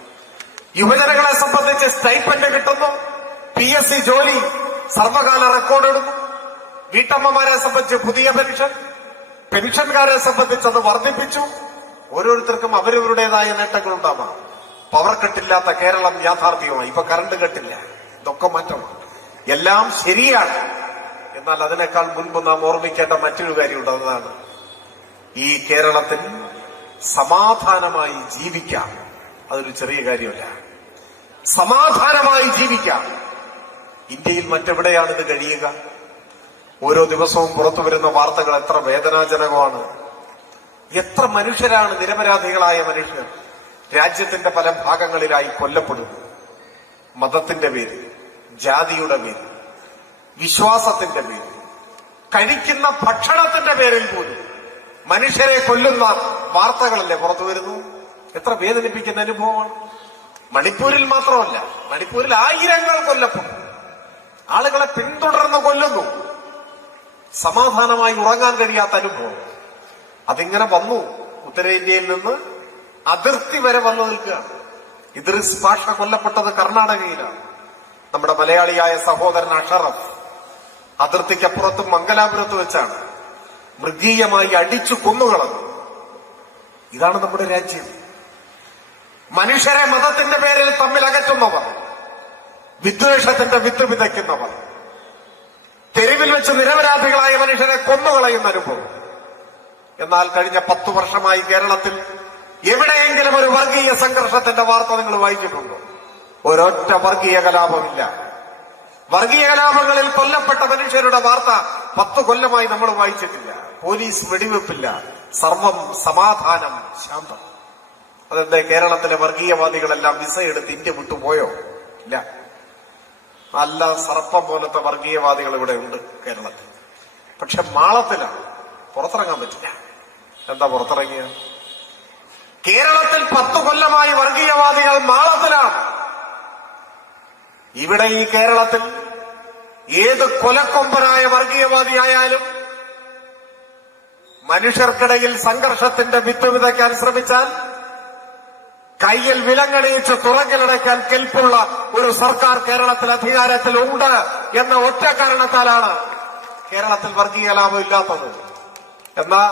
യുവജനങ്ങളെ സംബന്ധിച്ച് സ്റ്റൈപ്പൻഡ് കിട്ടുന്നു, PSC ജോലി സർവകാല റെക്കോർഡ് ഇടുന്നു. വീട്ടമ്മമാരെ സംബന്ധിച്ച് പുതിയ പെൻഷൻകാരെ സംബന്ധിച്ച് അത് വർദ്ധിപ്പിച്ചു. ഓരോരുത്തർക്കും അവരവരുടേതായ നേട്ടങ്ങൾ ഉണ്ടാവാം. പവർ കട്ടില്ലാത്ത കേരളം യാഥാർത്ഥ്യമായി. ഇപ്പൊ കറണ്ട് കട്ടില്ല. ഇതൊക്കെ മാറ്റമാണ്. എല്ലാം ശരിയാണ് എന്ന് എന്നാൽ അതിനേക്കാൾ മുൻപ് നാം ഓർമ്മിക്കേണ്ട മറ്റൊരു കാര്യമുണ്ട്. അതാണ് ഈ കേരളത്തിൽ സമാധാനമായി ജീവിക്കാം. അതൊരു ചെറിയ കാര്യമല്ല. സമാധാനമായി ജീവിക്കാം. ഇന്ത്യയിൽ മറ്റെവിടെയാണ് ഇത് കഴിയുക? ഓരോ ദിവസവും പുറത്തു വരുന്ന വാർത്തകൾ എത്ര വേദനാജനകമാണ്. എത്ര മനുഷ്യരാണ്, നിരപരാധികളായ മനുഷ്യർ രാജ്യത്തിന്റെ പല ഭാഗങ്ങളിലായി കൊല്ലപ്പെടുന്നു. മതത്തിന്റെ പേരിൽ, ജാതിയുടെ പേരിൽ, വിശ്വാസത്തിന്റെ പേരിൽ, കഴിക്കുന്ന ഭക്ഷണത്തിന്റെ പേരിൽ പോലും മനുഷ്യരെ കൊല്ലുന്ന വാർത്തകളല്ലേ പുറത്തു വരുന്നു. എത്ര വേദനിപ്പിക്കുന്ന അനുഭവമാണ്. മണിപ്പൂരിൽ മാത്രമല്ല, മണിപ്പൂരിൽ ആയിരങ്ങൾ കൊല്ലപ്പെട്ടു. ആളുകളെ പിന്തുടർന്ന് കൊല്ലുന്നു. സമാധാനമായി ഉറങ്ങാൻ കഴിയാത്ത അനുഭവം. അതിങ്ങനെ വന്നു. ഉത്തരേന്ത്യയിൽ നിന്ന് അതിർത്തി വരെ വന്നു നിൽക്കുകയാണ്. ഇദ്രിസ് പാഷ കൊല്ലപ്പെട്ടത് കർണാടകയിലാണ്. നമ്മുടെ മലയാളിയായ സഹോദരൻ അഷറഫ് അതിർത്തിക്കപ്പുറത്തും മംഗലാപുരത്ത് വെച്ചാണ് മൃഗീയമായി അടിച്ചു കൊന്നുകളഞ്ഞു. ഇതാണ് നമ്മുടെ രാജ്യം. മനുഷ്യരെ മതത്തിന്റെ പേരിൽ തമ്മിൽ അകറ്റുന്നവർ, വിദ്വേഷത്തിന്റെ വിത്ത് വിതയ്ക്കുന്നവർ, തെരുവിൽ വെച്ച് നിരപരാധികളായ മനുഷ്യരെ കൊന്നുകളയുന്ന അനുഭവം. എന്നാൽ കഴിഞ്ഞ 10 വർഷമായി കേരളത്തിൽ എവിടെയെങ്കിലും ഒരു വർഗീയ സംഘർഷത്തിന്റെ വാർത്ത നിങ്ങൾ വായിച്ചിട്ടുണ്ടോ? ഒരൊറ്റ വർഗീയ കലാപമില്ല. വർഗീയ കലാപങ്ങളിൽ കൊല്ലപ്പെട്ട മനുഷ്യരുടെ വാർത്ത 10 കൊല്ലമായി നമ്മൾ വായിച്ചിട്ടില്ല. പോലീസ് വെടിവെപ്പില്ല. സർവം സമാധാനം, ശാന്തം. അതെന്താ? കേരളത്തിലെ വർഗീയവാദികളെല്ലാം വിസ എടുത്ത് ഇന്ത്യ വിട്ടുപോയോ? ഇല്ല. നല്ല സർപ്പം പോലത്തെ വർഗീയവാദികൾ ഇവിടെ ഉണ്ട് കേരളത്തിൽ. പക്ഷെ മാളത്തിലാണ്, പുറത്തിറങ്ങാൻ പറ്റില്ല. എന്താ പുറത്തിറങ്ങിയ? കേരളത്തിൽ 10 കൊല്ലമായി വർഗീയവാദികൾ മാളത്തിലാണ്. ഇവിടെ ഈ കേരളത്തിൽ ഏത് കൊലക്കൊമ്പനായ വർഗീയവാദിയായാലും മനുഷ്യർക്കിടയിൽ സംഘർഷത്തിന്റെ വിത്ത് വിതയ്ക്കാൻ ശ്രമിച്ചാൽ കയ്യിൽ വിലങ്ങണിയിച്ച് തുറങ്കിലടയ്ക്കാൻ കെൽപ്പുള്ള ഒരു സർക്കാർ കേരളത്തിൽ അധികാരത്തിൽ ഉണ്ട് എന്ന ഒറ്റ കാരണത്താലാണ് കേരളത്തിൽ വർഗീയ ലാഭം ഇല്ലാത്തത്. എന്നാ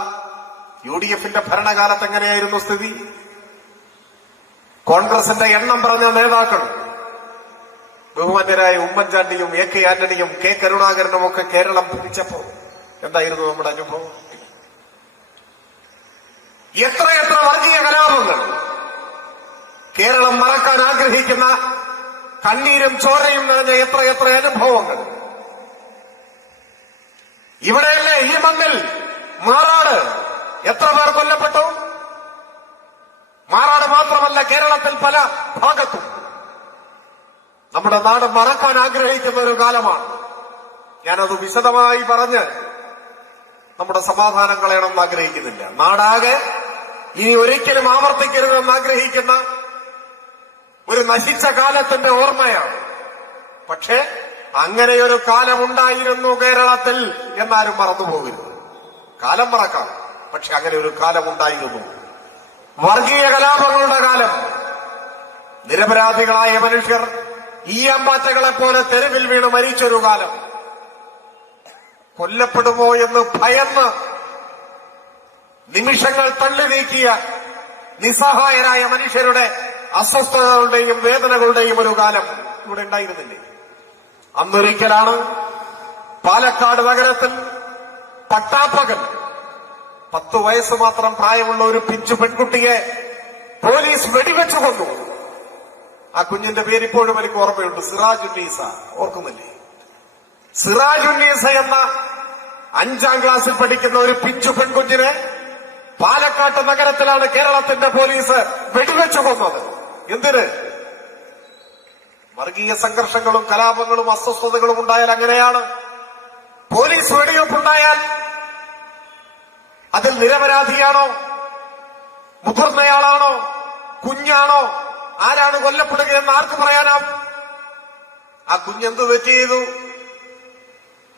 UDF-ന്റെ ഭരണകാലത്ത് എങ്ങനെയായിരുന്നു സ്ഥിതി? കോൺഗ്രസിന്റെ എണ്ണം പറഞ്ഞ നേതാക്കൾ, ബഹുമാന്യരായ ഉമ്മൻചാണ്ടിയും AK ആന്റണിയും K കരുണാകരനും ഒക്കെ കേരളം ഭരിച്ചപ്പോ എന്തായിരുന്നു നമ്മുടെ അനുഭവം? എത്രയെത്ര വർഗീയ കലാപങ്ങൾ! കേരളം മറക്കാൻ ആഗ്രഹിക്കുന്ന കണ്ണീരും ചോരയും നിറഞ്ഞ എത്രയെത്ര അനുഭവങ്ങൾ! ഇവിടെയല്ലേ, ഈ മണ്ണിൽ മാറാട് എത്ര പേർ കൊല്ലപ്പെട്ടു? മാറാട് മാത്രമല്ല, കേരളത്തിൽ പല ഭാഗത്തും നമ്മുടെ നാട് മറക്കാൻ ആഗ്രഹിക്കുന്ന ഒരു കാലമാണ്. ഞാനത് വിശദമായി പറഞ്ഞ് നമ്മുടെ സമാധാനം കളയണമെന്ന് ആഗ്രഹിക്കുന്നില്ല. നാടാകെ ഇനി ഒരിക്കലും ആവർത്തിക്കരുതെന്ന് ആഗ്രഹിക്കുന്ന ഒരു നശിച്ച കാലത്തിന്റെ ഓർമ്മയാണ്. പക്ഷേ അങ്ങനെയൊരു കാലമുണ്ടായിരുന്നു കേരളത്തിൽ എന്നാരും മറന്നുപോകരുത്. കാലം മറക്കാം, പക്ഷെ അങ്ങനെ ഒരു കാലമുണ്ടായിരുന്നു. വർഗീയ കലാപങ്ങളുടെ കാലം. നിരപരാധികളായ മനുഷ്യർ ഈയാമ്പാറ്റകളെ പോലെ തെരുവിൽ വീണ് മരിച്ചൊരു കാലം. കൊല്ലപ്പെടുമോ എന്ന് ഭയന്ന് നിമിഷങ്ങൾ തള്ളി നീക്കിയ നിസ്സഹായരായ മനുഷ്യരുടെ അസ്വസ്ഥതകളുടെയും വേദനകളുടെയും ഒരു കാലം ഇവിടെ ഉണ്ടായിരുന്നില്ലേ? അന്നൊരിക്കലാണ് പാലക്കാട് നഗരത്തിൽ പട്ടാപ്പകൽ 10 വയസ്സ് മാത്രം പ്രായമുള്ള ഒരു പിഞ്ചു പെൺകുട്ടിയെ പോലീസ് വെടിവെച്ചു കൊന്നു. ആ കുഞ്ഞിന്റെ പേര് ഇപ്പോഴും എനിക്ക് ഓർമ്മയുണ്ട്. സിറാജുന്നീസ. ഓർക്കുന്നില്ലേ? സിറാജുന്നീസ എന്ന 5ാം ക്ലാസ്സിൽ പഠിക്കുന്ന ഒരു പിഞ്ചു പെൺകുഞ്ഞിനെ പാലക്കാട്ട് നഗരത്തിലാണ് കേരളത്തിന്റെ പോലീസ് വെടിവെച്ചു കൊന്നത്. എന്തിന്? വർഗീയ സംഘർഷങ്ങളും കലാപങ്ങളും അസ്വസ്ഥതകളും ഉണ്ടായാൽ അങ്ങനെയാണ്. പോലീസ് വെടിവെപ്പുണ്ടായാൽ അതിൽ നിരപരാധിയാണോ, മുതിർന്നയാളാണോ, കുഞ്ഞാണോ, ആരാണ് കൊല്ലപ്പെടുകയെന്ന് ആർക്ക് പറയാനാവും? ആ കുഞ്ഞെന്ത് തെറ്റ് ചെയ്തു?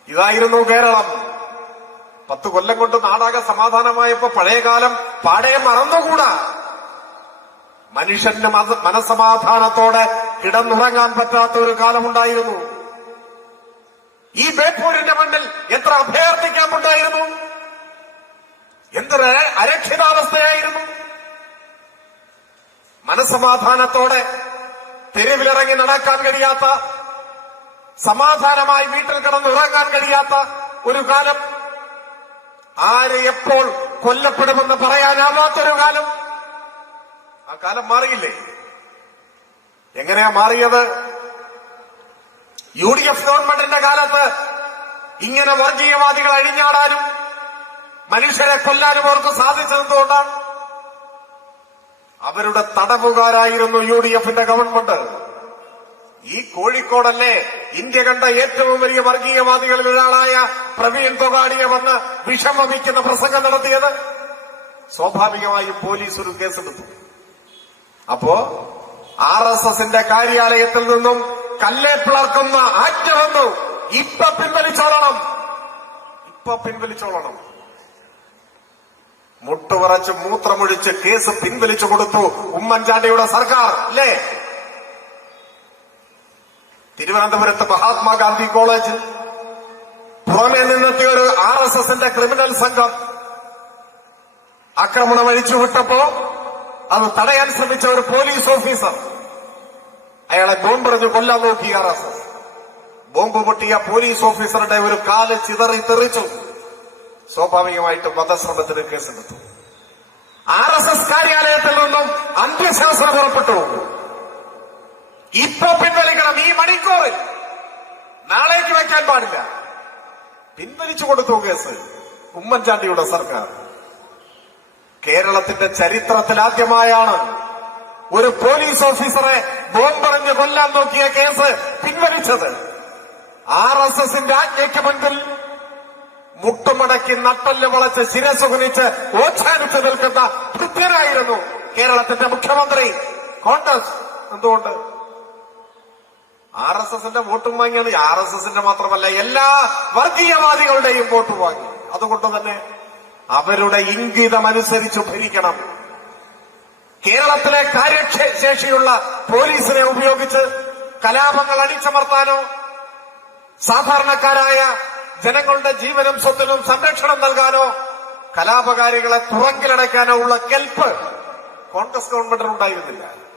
ഇതായിരുന്നു കേരളം. 10 കൊല്ലം കൊണ്ട് നാടാകെ സമാധാനമായപ്പോ പഴയകാലം പാടെ മറന്നുകൂടാ. മനുഷ്യന്റെ മനസമാധാനത്തോടെ കിടന്നുറങ്ങാൻ പറ്റാത്ത ഒരു കാലമുണ്ടായിരുന്നു. ഈ ബേപ്പൂരിന്റെ മണ്ണിൽ എത്ര അഭയാർത്ഥി ക്യാമ്പുണ്ടായിരുന്നു! എന്തൊരു അരക്ഷിതാവസ്ഥയായിരുന്നു! മനസമാധാനത്തോടെ തെരുവിലിറങ്ങി നടക്കാൻ കഴിയാത്ത, സമാധാനമായി വീട്ടിൽ കിടന്നുറങ്ങാൻ കഴിയാത്ത ഒരു കാലം, ആര് എപ്പോൾ കൊല്ലപ്പെടുമെന്ന് പറയാനാവാത്തൊരു കാലം. ആ കാലം മാറിയില്ലേ? എങ്ങനെയാ മാറിയത്? UDF ഗവൺമെന്റിന്റെ കാലത്ത് ഇങ്ങനെ വർഗീയവാദികൾ അഴിഞ്ഞാടാനും മനുഷ്യരെ കൊല്ലാനും അവർക്ക് സാധിച്ചതെന്തുകൊണ്ടാണ്? അവരുടെ തടവുകാരായിരുന്നു UDFന്റെ ഗവൺമെന്റ്. ഈ കോഴിക്കോടല്ലേ ഇന്ത്യ കണ്ട ഏറ്റവും വലിയ വർഗീയവാദികളിൽ ഒരാളായ പ്രവീൺ തൊഗാഡിയെ വന്ന് വിഷം വമിക്കുന്ന പ്രസംഗം നടത്തിയത്? സ്വാഭാവികമായും പോലീസ് ഒരു കേസെടുത്തു. അപ്പോ RSSന്റെ കാര്യാലയത്തിൽ നിന്നും കല്ലേ പിളർക്കുന്ന ആജ്ഞ വന്നു. ഇപ്പൊ പിൻവലിച്ചോളണം. മുട്ടുവിറച്ച് മൂത്രമൊഴിച്ച് കേസ് പിൻവലിച്ചു കൊടുത്തു ഉമ്മൻചാണ്ടിയുടെ സർക്കാർ, അല്ലേ? തിരുവനന്തപുരത്ത് മഹാത്മാഗാന്ധി കോളേജിൽ പുറമെ നിന്നെത്തിയ ഒരു RSSന്റെ ക്രിമിനൽ സംഘം ആക്രമണം അഴിച്ചുവിട്ടപ്പോ അത് തടയാൻ ശ്രമിച്ച ഒരു പോലീസ് ഓഫീസർ അയാളെ ബോംബെറിഞ്ഞ് കൊല്ലാൻ നോക്കി. RSS ബോംബ് പൊട്ടിയ പോലീസ് ഓഫീസറുടെ ഒരു കാല് ചിതറി തെറിച്ചു. സ്വാഭാവികമായിട്ടും വധശ്രമത്തിന് കേസെടുത്തു. RSS കാര്യാലയത്തിൽ നിന്നും അന്ത്യശാസനം പുറപ്പെട്ടു. ഇപ്പൊ പിൻവലിക്കണം, ഈ മണിക്കൂറിൽ, നാളേക്ക് വയ്ക്കാൻ പാടില്ല. പിൻവലിച്ചു കൊടുത്തു കേസ് ഉമ്മൻചാണ്ടിയുടെ സർക്കാർ. കേരളത്തിന്റെ ചരിത്രത്തിൽ ആദ്യമായാണ് ഒരു പോലീസ് ഓഫീസറെ ബോംബെറിഞ്ഞ് കൊല്ലാൻ നോക്കിയ കേസ് പിൻവലിച്ചത്. RSSന്റെ ആജ്ഞയ്ക്ക് മുൻപിൽ മുട്ടുമടക്കി നട്ടല് വളച്ച് ശിരസ് കുനിച്ച് ഓച്ഛാനിച്ച് നിൽക്കുന്ന ഭൃത്യനായിരുന്നു കേരളത്തിന്റെ മുഖ്യമന്ത്രി. കോൺഗ്രസ് എന്തുകൊണ്ട് RSSന്റെ വോട്ടും വാങ്ങിയാണ്? RSSന്റെ മാത്രമല്ല എല്ലാ വർഗീയവാദികളുടെയും വോട്ട് വാങ്ങി. അതുകൊണ്ട് തന്നെ അവരുടെ ഇംഗിതമനുസരിച്ച് ഭരിക്കണം. കേരളത്തിലെ കാര്യശേഷിയുള്ള പോലീസിനെ ഉപയോഗിച്ച് കലാപങ്ങൾ അടിച്ചമർത്താനോ സാധാരണക്കാരായ ജനങ്ങളുടെ ജീവനും സ്വത്തിനും സംരക്ഷണം നൽകാനോ കലാപകാരികളെ തുറങ്കിലടയ്ക്കാനോ ഉള്ള കെൽപ്പ് കോൺഗ്രസ് ഗവൺമെന്റിന് ഉണ്ടായിരുന്നില്ല.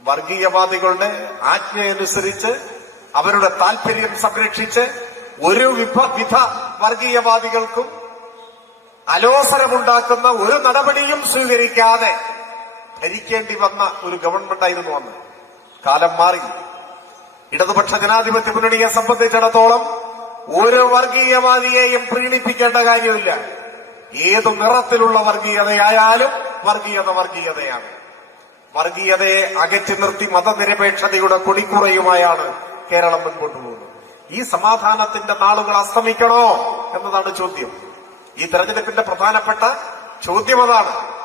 വർഗീയവാദികളുടെ ആജ്ഞയനുസരിച്ച് അവരുടെ താൽപര്യം സംരക്ഷിച്ച് ഒരു വിധ വർഗീയവാദികൾക്കും അലോസരമുണ്ടാക്കുന്ന ഒരു നടപടിയും സ്വീകരിക്കാതെ ഭരിക്കേണ്ടി വന്ന ഒരു ഗവൺമെന്റായിരുന്നു അന്ന്. കാലം മാറി. ഇടതുപക്ഷ ജനാധിപത്യ മുന്നണിയെ സംബന്ധിച്ചിടത്തോളം ഒരു വർഗീയവാദിയെയും പ്രീണിപ്പിക്കേണ്ട കാര്യമില്ല. ഏതു നിറത്തിലുള്ള വർഗീയതയായാലും വർഗീയതയാണ്. വർഗീയതയെ അകറ്റി നിർത്തി മതനിരപേക്ഷതയുടെ കൊടിക്കുറയുമായാണ് കേരളം മുൻപോട്ട് പോകുന്നത്. ഈ സമാധാനത്തിന്റെ നാളുകൾ അസ്തമിക്കണോ എന്നതാണ് ചോദ്യം. ഈ തെരഞ്ഞെടുപ്പിന്റെ പ്രധാനപ്പെട്ട ചോദ്യം അതാണ്.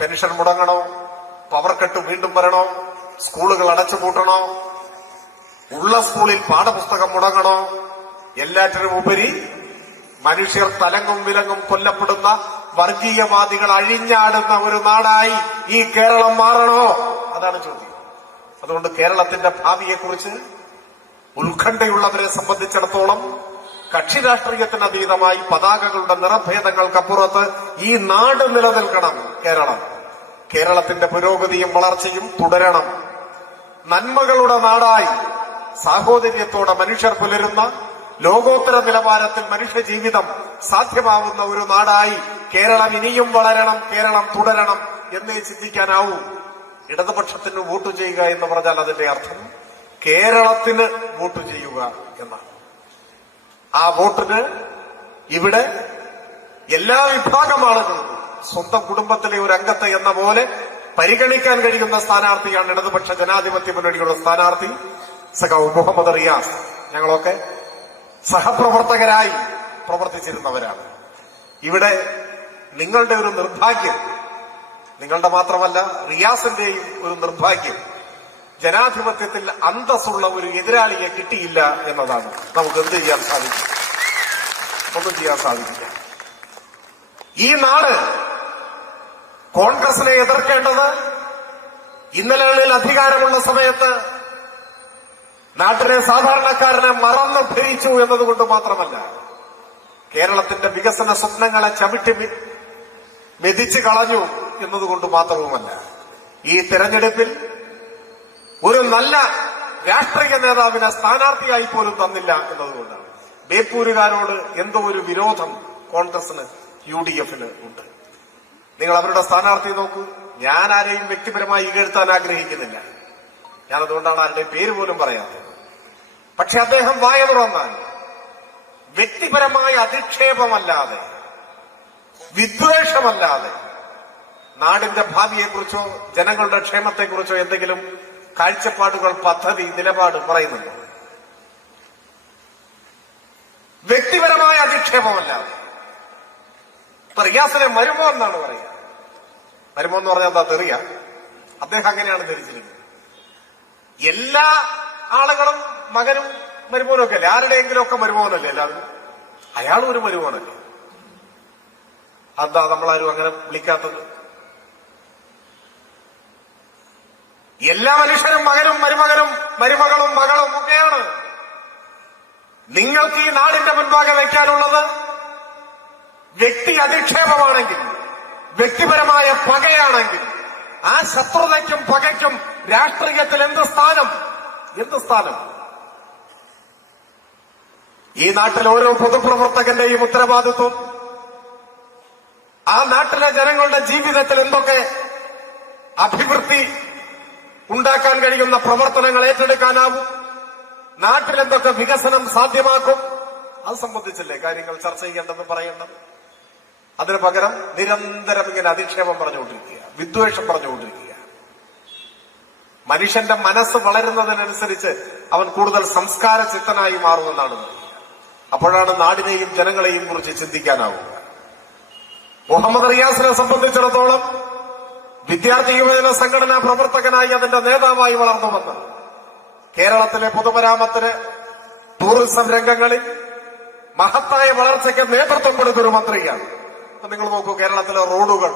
പെൻഷൻ മുടങ്ങണോ? പവർ കട്ട് വീണ്ടും വരണോ? സ്കൂളുകൾ അടച്ചുപൂട്ടണോ? ഉള്ള സ്കൂളിൽ പാഠപുസ്തകം മുടങ്ങണോ? എല്ലാറ്റിനും ഉപരി മനുഷ്യർ തലങ്ങും വിലങ്ങും കൊല്ലപ്പെടുന്ന വർഗീയവാദികൾ അഴിഞ്ഞാടുന്ന ഒരു നാടായി ഈ കേരളം മാറണോ? അതാണ് ചോദ്യം. അതുകൊണ്ട് കേരളത്തിന്റെ ഭാവിയെക്കുറിച്ച് ഉത്കണ്ഠയുള്ളവരെ സംബന്ധിച്ചിടത്തോളം കക്ഷി രാഷ്ട്രീയത്തിന് അതീതമായി പതാകകളുടെ നിറഭേദങ്ങൾക്കപ്പുറത്ത് ഈ നാട് നിലനിൽക്കണം. കേരളത്തിന്റെ പുരോഗതിയും വളർച്ചയും തുടരണം. നന്മകളുടെ നാടായി സാഹോദര്യത്തോടെ മനുഷ്യർ പുലരുന്ന ലോകോത്തര നിലവാരത്തിൽ മനുഷ്യജീവിതം സാധ്യമാവുന്ന ഒരു നാടായി കേരളം ഇനിയും വളരണം, കേരളം തുടരണം എന്നേ ചിന്തിക്കാനാവൂ. ഇടതുപക്ഷത്തിന് വോട്ട് ചെയ്യുക എന്ന് പറഞ്ഞാൽ അതിന്റെ അർത്ഥം കേരളത്തിന് വോട്ട് ചെയ്യുക എന്നാണ്. ആ വോട്ടിന് ഇവിടെ എല്ലാ വിഭാഗം ആളുകളും സ്വന്തം കുടുംബത്തിലെ ഒരു അംഗത്തെ എന്ന പോലെ പരിഗണിക്കാൻ കഴിയുന്ന സ്ഥാനാർത്ഥിയാണ് ഇടതുപക്ഷ ജനാധിപത്യ മുന്നണിയുടെ സ്ഥാനാർത്ഥി സഖാവ് മുഹമ്മദ് റിയാസ്. ഞങ്ങളൊക്കെ സഹപ്രവർത്തകരായി പ്രവർത്തിച്ചിരുന്നവരാണ്. ഇവിടെ നിങ്ങളുടെ ഒരു നിർഭാഗ്യം, നിങ്ങളുടെ മാത്രമല്ല റിയാസിന്റെയും ഒരു നിർഭാഗ്യം, ജനാധിപത്യത്തിൽ അന്തസ്സുള്ള ഒരു എതിരാളിയെ കിട്ടിയില്ല എന്നതാണ്. നമുക്ക് എന്ത് ചെയ്യാൻ സാധിക്കും? ഒന്നും ചെയ്യാൻ സാധിക്കില്ല. ഈ നാട് കോൺഗ്രസിനെ എതിർക്കേണ്ടത് ഇന്നലകളിൽ അധികാരമുള്ള സമയത്ത് നാട്ടിലെ സാധാരണക്കാരനെ മറന്നു ഭരിച്ചു എന്നതുകൊണ്ട് മാത്രമല്ല, കേരളത്തിന്റെ വികസന സ്വപ്നങ്ങളെ ചവിട്ടി മെതിച്ചു കളഞ്ഞു എന്നതുകൊണ്ട് മാത്രവുമല്ല, ഈ തെരഞ്ഞെടുപ്പിൽ ഒരു നല്ല രാഷ്ട്രീയ നേതാവിനെ സ്ഥാനാർത്ഥിയായി പോലും തന്നില്ല എന്നതുകൊണ്ടാണ്. ബേപ്പൂരുകാരോട് എന്തോ ഒരു വിരോധം കോൺഗ്രസിന് UDF-ന് ഉണ്ട്. നിങ്ങൾ അവരുടെ സ്ഥാനാർത്ഥി നോക്കൂ. ഞാൻ ആരെയും വ്യക്തിപരമായി ഇകഴ്ത്താൻ ആഗ്രഹിക്കുന്നില്ല. ഞാനതുകൊണ്ടാണ് ആരുടെയും പേര് പോലും പറയാത്തത്. പക്ഷെ അദ്ദേഹം വായ തുറന്നാൽ വ്യക്തിപരമായ അധിക്ഷേപമല്ലാതെ, വിദ്വേഷമല്ലാതെ നാടിന്റെ ഭാവിയെക്കുറിച്ചോ ജനങ്ങളുടെ ക്ഷേമത്തെക്കുറിച്ചോ എന്തെങ്കിലും കാഴ്ചപ്പാടുകൾ, പദ്ധതി, നിലപാട് പറയുന്നുണ്ടോ? വ്യക്തിപരമായ അധിക്ഷേപമല്ലാതെ. ഇപ്പൊ റിയാസിനെ മരുമോ എന്നാണ് പറയുക. മരുമോ എന്ന് പറഞ്ഞാൽ എന്താ തെറിയ? അദ്ദേഹം അങ്ങനെയാണ് ധരിച്ചിരിക്കുന്നത്. എല്ലാ ആളുകളും മകനും മരുമോനും ഒക്കെ അല്ലേ? ആരുടെയെങ്കിലും ഒക്കെ മരുമോനല്ലേ എല്ലാവരും? അയാളും ഒരു മരുമോനല്ലേ? എന്താ നമ്മളാരും അങ്ങനെ വിളിക്കാത്തത്? എല്ലാ മനുഷ്യരും മകനും മരുമകനും മരുമകളും മകളും ഒക്കെയാണ്. നിങ്ങൾക്ക് ഈ നാടിന്റെ മുൻപാകെ വയ്ക്കാനുള്ളത് വ്യക്തി അധിക്ഷേപമാണെങ്കിൽ, വ്യക്തിപരമായ പകയാണെങ്കിൽ, ആ ശത്രുതയ്ക്കും പകയ്ക്കും രാഷ്ട്രീയത്തിൽ എന്ത് സ്ഥാനം? എന്ത് സ്ഥാനം? ഈ നാട്ടിൽ ഓരോ പൊതുപ്രവർത്തകന്റെയും ഉത്തരവാദിത്വം ആ നാട്ടിലെ ജനങ്ങളുടെ ജീവിതത്തിൽ എന്തൊക്കെ അഭിവൃദ്ധി ഉണ്ടാക്കാൻ കഴിയുന്ന പ്രവർത്തനങ്ങൾ ഏറ്റെടുക്കാനാവും, നാട്ടിൽ എന്തൊക്കെ വികസനം സാധ്യമാക്കും, അത് സംബന്ധിച്ചല്ലേ കാര്യങ്ങൾ ചർച്ച ചെയ്യേണ്ടത്, പറയേണ്ടത്. അതിനു പകരം നിരന്തരം ഇങ്ങനെ അധിക്ഷേപം പറഞ്ഞുകൊണ്ടിരിക്കുക, വിദ്വേഷം പറഞ്ഞുകൊണ്ടിരിക്കുക. മനുഷ്യന്റെ മനസ്സ് വളരുന്നതിനനുസരിച്ച് അവൻ കൂടുതൽ സംസ്കാര ചിത്തനായി മാറുമെന്നാണ് പറയുക. അപ്പോഴാണ് നാടിനെയും ജനങ്ങളെയും കുറിച്ച് ചിന്തിക്കാനാവുക. മുഹമ്മദ് റിയാസിനെ സംബന്ധിച്ചിടത്തോളം വിദ്യാർത്ഥി യുവജന സംഘടനാ പ്രവർത്തകനായി അതിന്റെ നേതാവായി വളർന്നു വന്ന് കേരളത്തിലെ പൊതുമരാമത്തിന്, ടൂറിസം രംഗങ്ങളിൽ മഹത്തായ വളർച്ചയ്ക്ക് നേതൃത്വം കൊടുത്തൊരു മന്ത്രിയാണ്. നിങ്ങൾ നോക്കൂ, കേരളത്തിലെ റോഡുകൾ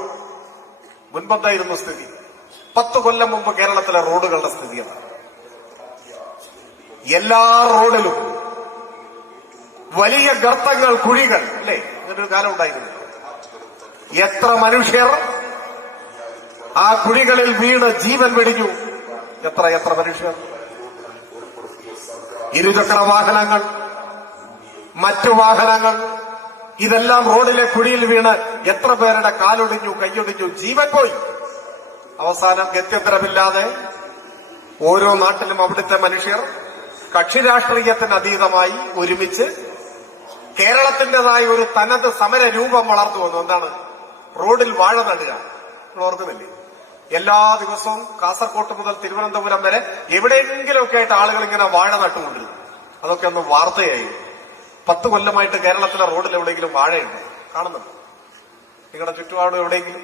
മുൻപെന്തായിരുന്നു സ്ഥിതി? 10 കൊല്ലം മുമ്പ് കേരളത്തിലെ റോഡുകളുടെ സ്ഥിതിയാണ്. എല്ലാ റോഡിലും വലിയ ഗർത്തങ്ങൾ, കുഴികൾ, അല്ലേ? അങ്ങനൊരു കാലം ഉണ്ടായിരുന്നു. എത്ര മനുഷ്യർ ആ കുഴികളിൽ വീണ് ജീവൻ വെടിഞ്ഞു. എത്ര മനുഷ്യർ. ഇരുചക്ര വാഹനങ്ങൾ, മറ്റു വാഹനങ്ങൾ, ഇതെല്ലാം റോഡിലെ കുഴിയിൽ വീണ് എത്ര പേരുടെ കാലൊടിഞ്ഞു, കൈയൊടിഞ്ഞു, ജീവൻ പോയി. അവസാനം ഗത്യന്തരമില്ലാതെ ഓരോ നാട്ടിലും അവിടുത്തെ മനുഷ്യർ കക്ഷി രാഷ്ട്രീയത്തിന് അതീതമായി ഒരുമിച്ച് കേരളത്തിന്റേതായ ഒരു തനത് സമര രൂപം വളർന്നു വന്നു. എന്താണ്? റോഡിൽ വാഴ നടുക. ഓർക്കുന്നില്ലേ? എല്ലാ ദിവസവും കാസർകോട്ട് മുതൽ തിരുവനന്തപുരം വരെ എവിടെയെങ്കിലുമൊക്കെ ആയിട്ട് ആളുകൾ ഇങ്ങനെ വാഴ നട്ടുകൊണ്ടിരുന്നു. അതൊക്കെ ഒന്ന് വാർത്തയായി. 10 കൊല്ലമായിട്ട് കേരളത്തിലെ റോഡിൽ എവിടെയെങ്കിലും വാഴയുണ്ട്? കാണുന്നുണ്ട്? നിങ്ങളുടെ ചുറ്റുപാടും എവിടെയെങ്കിലും?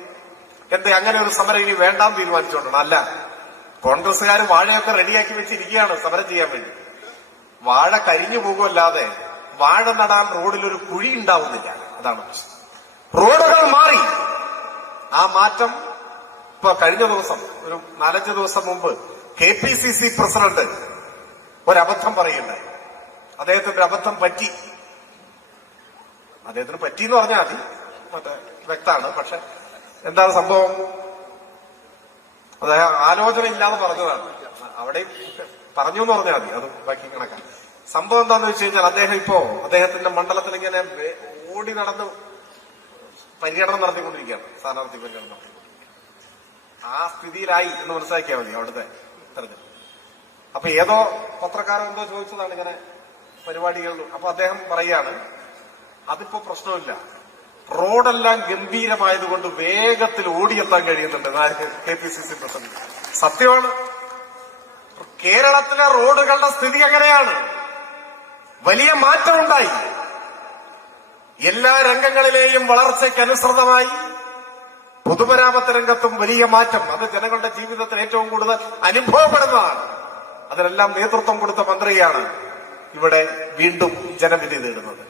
എന്താ അങ്ങനെ ഒരു സമരം ഇനി വേണ്ടാന്ന് തീരുമാനിച്ചുകൊണ്ടാണ്? അല്ല, കോൺഗ്രസ്സുകാർ വാഴയൊക്കെ റെഡിയാക്കി വെച്ചിരിക്കുകയാണ് സമരം ചെയ്യാൻ വേണ്ടി. വാഴ കരിഞ്ഞു പോകുമല്ലാതെ വാഴ നടാൻ റോഡിലൊരു കുഴി ഉണ്ടാവുന്നില്ല. അതാണ് പ്രശ്നം. റോഡുകൾ മാറി. ആ മാറ്റം ഇപ്പൊ കഴിഞ്ഞ ദിവസം, ഒരു 4-5 ദിവസം മുമ്പ് KPCC പ്രസിഡന്റ് ഒരബദ്ധം പറയുണ്ടായി. അദ്ദേഹത്തിന്റെ അബദ്ധം പറ്റി. അദ്ദേഹത്തിന് പറ്റിയെന്ന് പറഞ്ഞാൽ മതി, മറ്റേ വ്യക്തമാണ്. പക്ഷെ എന്താണ് സംഭവം? അദ്ദേഹം ആലോചന ഇല്ലാതെ പറഞ്ഞതാണ്. അവിടെ പറഞ്ഞു എന്ന് പറഞ്ഞാൽ മതി, അത് ബാക്കി കണക്കാണ്. സംഭവം എന്താന്ന് വെച്ച് കഴിഞ്ഞാൽ, അദ്ദേഹത്തിന്റെ മണ്ഡലത്തിൽ ഇങ്ങനെ ഓടി നടന്ന് പര്യടനം നടത്തിക്കൊണ്ടിരിക്കുകയാണ്, സ്ഥാനാർത്ഥി പര്യടനം നടത്തിക്കൊണ്ടിരിക്കുകയാണ്. ആ സ്ഥിതിയിലായി എന്ന് മനസ്സിലാക്കിയാൽ മതി അവിടുത്തെ തെരഞ്ഞെടുപ്പ്. അപ്പൊ ഏതോ പത്രക്കാരൻ എന്തോ ചോദിച്ചതാണ് ഇങ്ങനെ പരിപാടികൾ. അപ്പൊ അദ്ദേഹം പറയാണ്, അതിപ്പോ പ്രശ്നമില്ല, റോഡെല്ലാം ഗംഭീരമായതുകൊണ്ട് വേഗത്തിൽ ഓടിയെത്താൻ കഴിയുന്നുണ്ട്. KPCC president. സത്യമാണ്. കേരളത്തിലെ റോഡുകളുടെ സ്ഥിതി എങ്ങനെയാണ്? വലിയ മാറ്റമുണ്ടായി. എല്ലാ രംഗങ്ങളിലെയും വളർച്ചയ്ക്കനുസൃതമായി പൊതുമരാമത്ത് രംഗത്തും വലിയ മാറ്റം. അത് ജനങ്ങളുടെ ജീവിതത്തിൽ ഏറ്റവും കൂടുതൽ അനുഭവപ്പെടുന്നതാണ്. അതിനെല്ലാം നേതൃത്വം കൊടുത്ത മന്ത്രിയാണ് ഇവിടെ വീണ്ടും ജനവിധി നേടുന്നത്.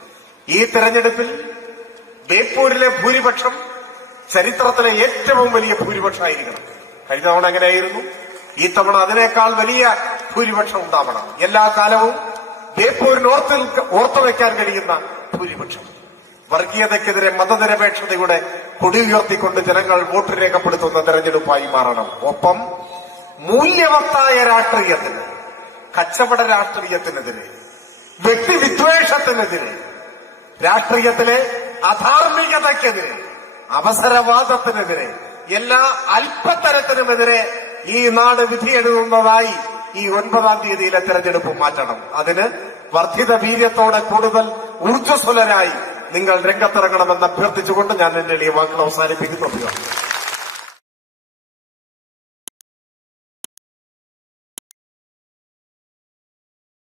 ഈ തെരഞ്ഞെടുപ്പിൽ ബേപ്പൂരിലെ ഭൂരിപക്ഷം ചരിത്രത്തിലെ ഏറ്റവും വലിയ ഭൂരിപക്ഷമായിരിക്കണം. കഴിഞ്ഞ തവണ എങ്ങനെയായിരുന്നു? ഈ തവണ അതിനേക്കാൾ വലിയ ഭൂരിപക്ഷം ഉണ്ടാവണം. എല്ലാ കാലവും ബേപ്പൂരിന് ഓർത്തുവെക്കാൻ കഴിയുന്ന ഭൂരിപക്ഷം. വർഗീയതയ്ക്കെതിരെ മതനിരപേക്ഷതയുടെ കൊടി ഉയർത്തിക്കൊണ്ട് ജനങ്ങൾ വോട്ട് രേഖപ്പെടുത്തുന്ന തെരഞ്ഞെടുപ്പായി മാറണം. ഒപ്പം മൂല്യവത്തായ രാഷ്ട്രീയത്തിന്, കച്ചവട രാഷ്ട്രീയത്തിനെതിരെ, വ്യക്തിവിദ്വേഷത്തിനെതിരെ, രാഷ്ട്രീയത്തിലെ അധാർമികതയ്ക്കെതിരെ, അവസരവാദത്തിനെതിരെ, എല്ലാ അല്പത്തരത്തിനുമെതിരെ ഈ നാട് വിധിയെഴുതുന്നതായി ഈ 9-ാം തീയതിയിലെ തെരഞ്ഞെടുപ്പ് മാറ്റണം. അതിന് വർദ്ധിത വീര്യത്തോടെ കൂടുതൽ ഊർജ്ജസ്വലരായി നിങ്ങൾ രംഗത്തിറങ്ങണമെന്ന് അഭ്യർത്ഥിച്ചുകൊണ്ട് ഞാൻ എന്റെ എളിയ വാക്കുകൾ അവസാനിപ്പിക്കുന്നു.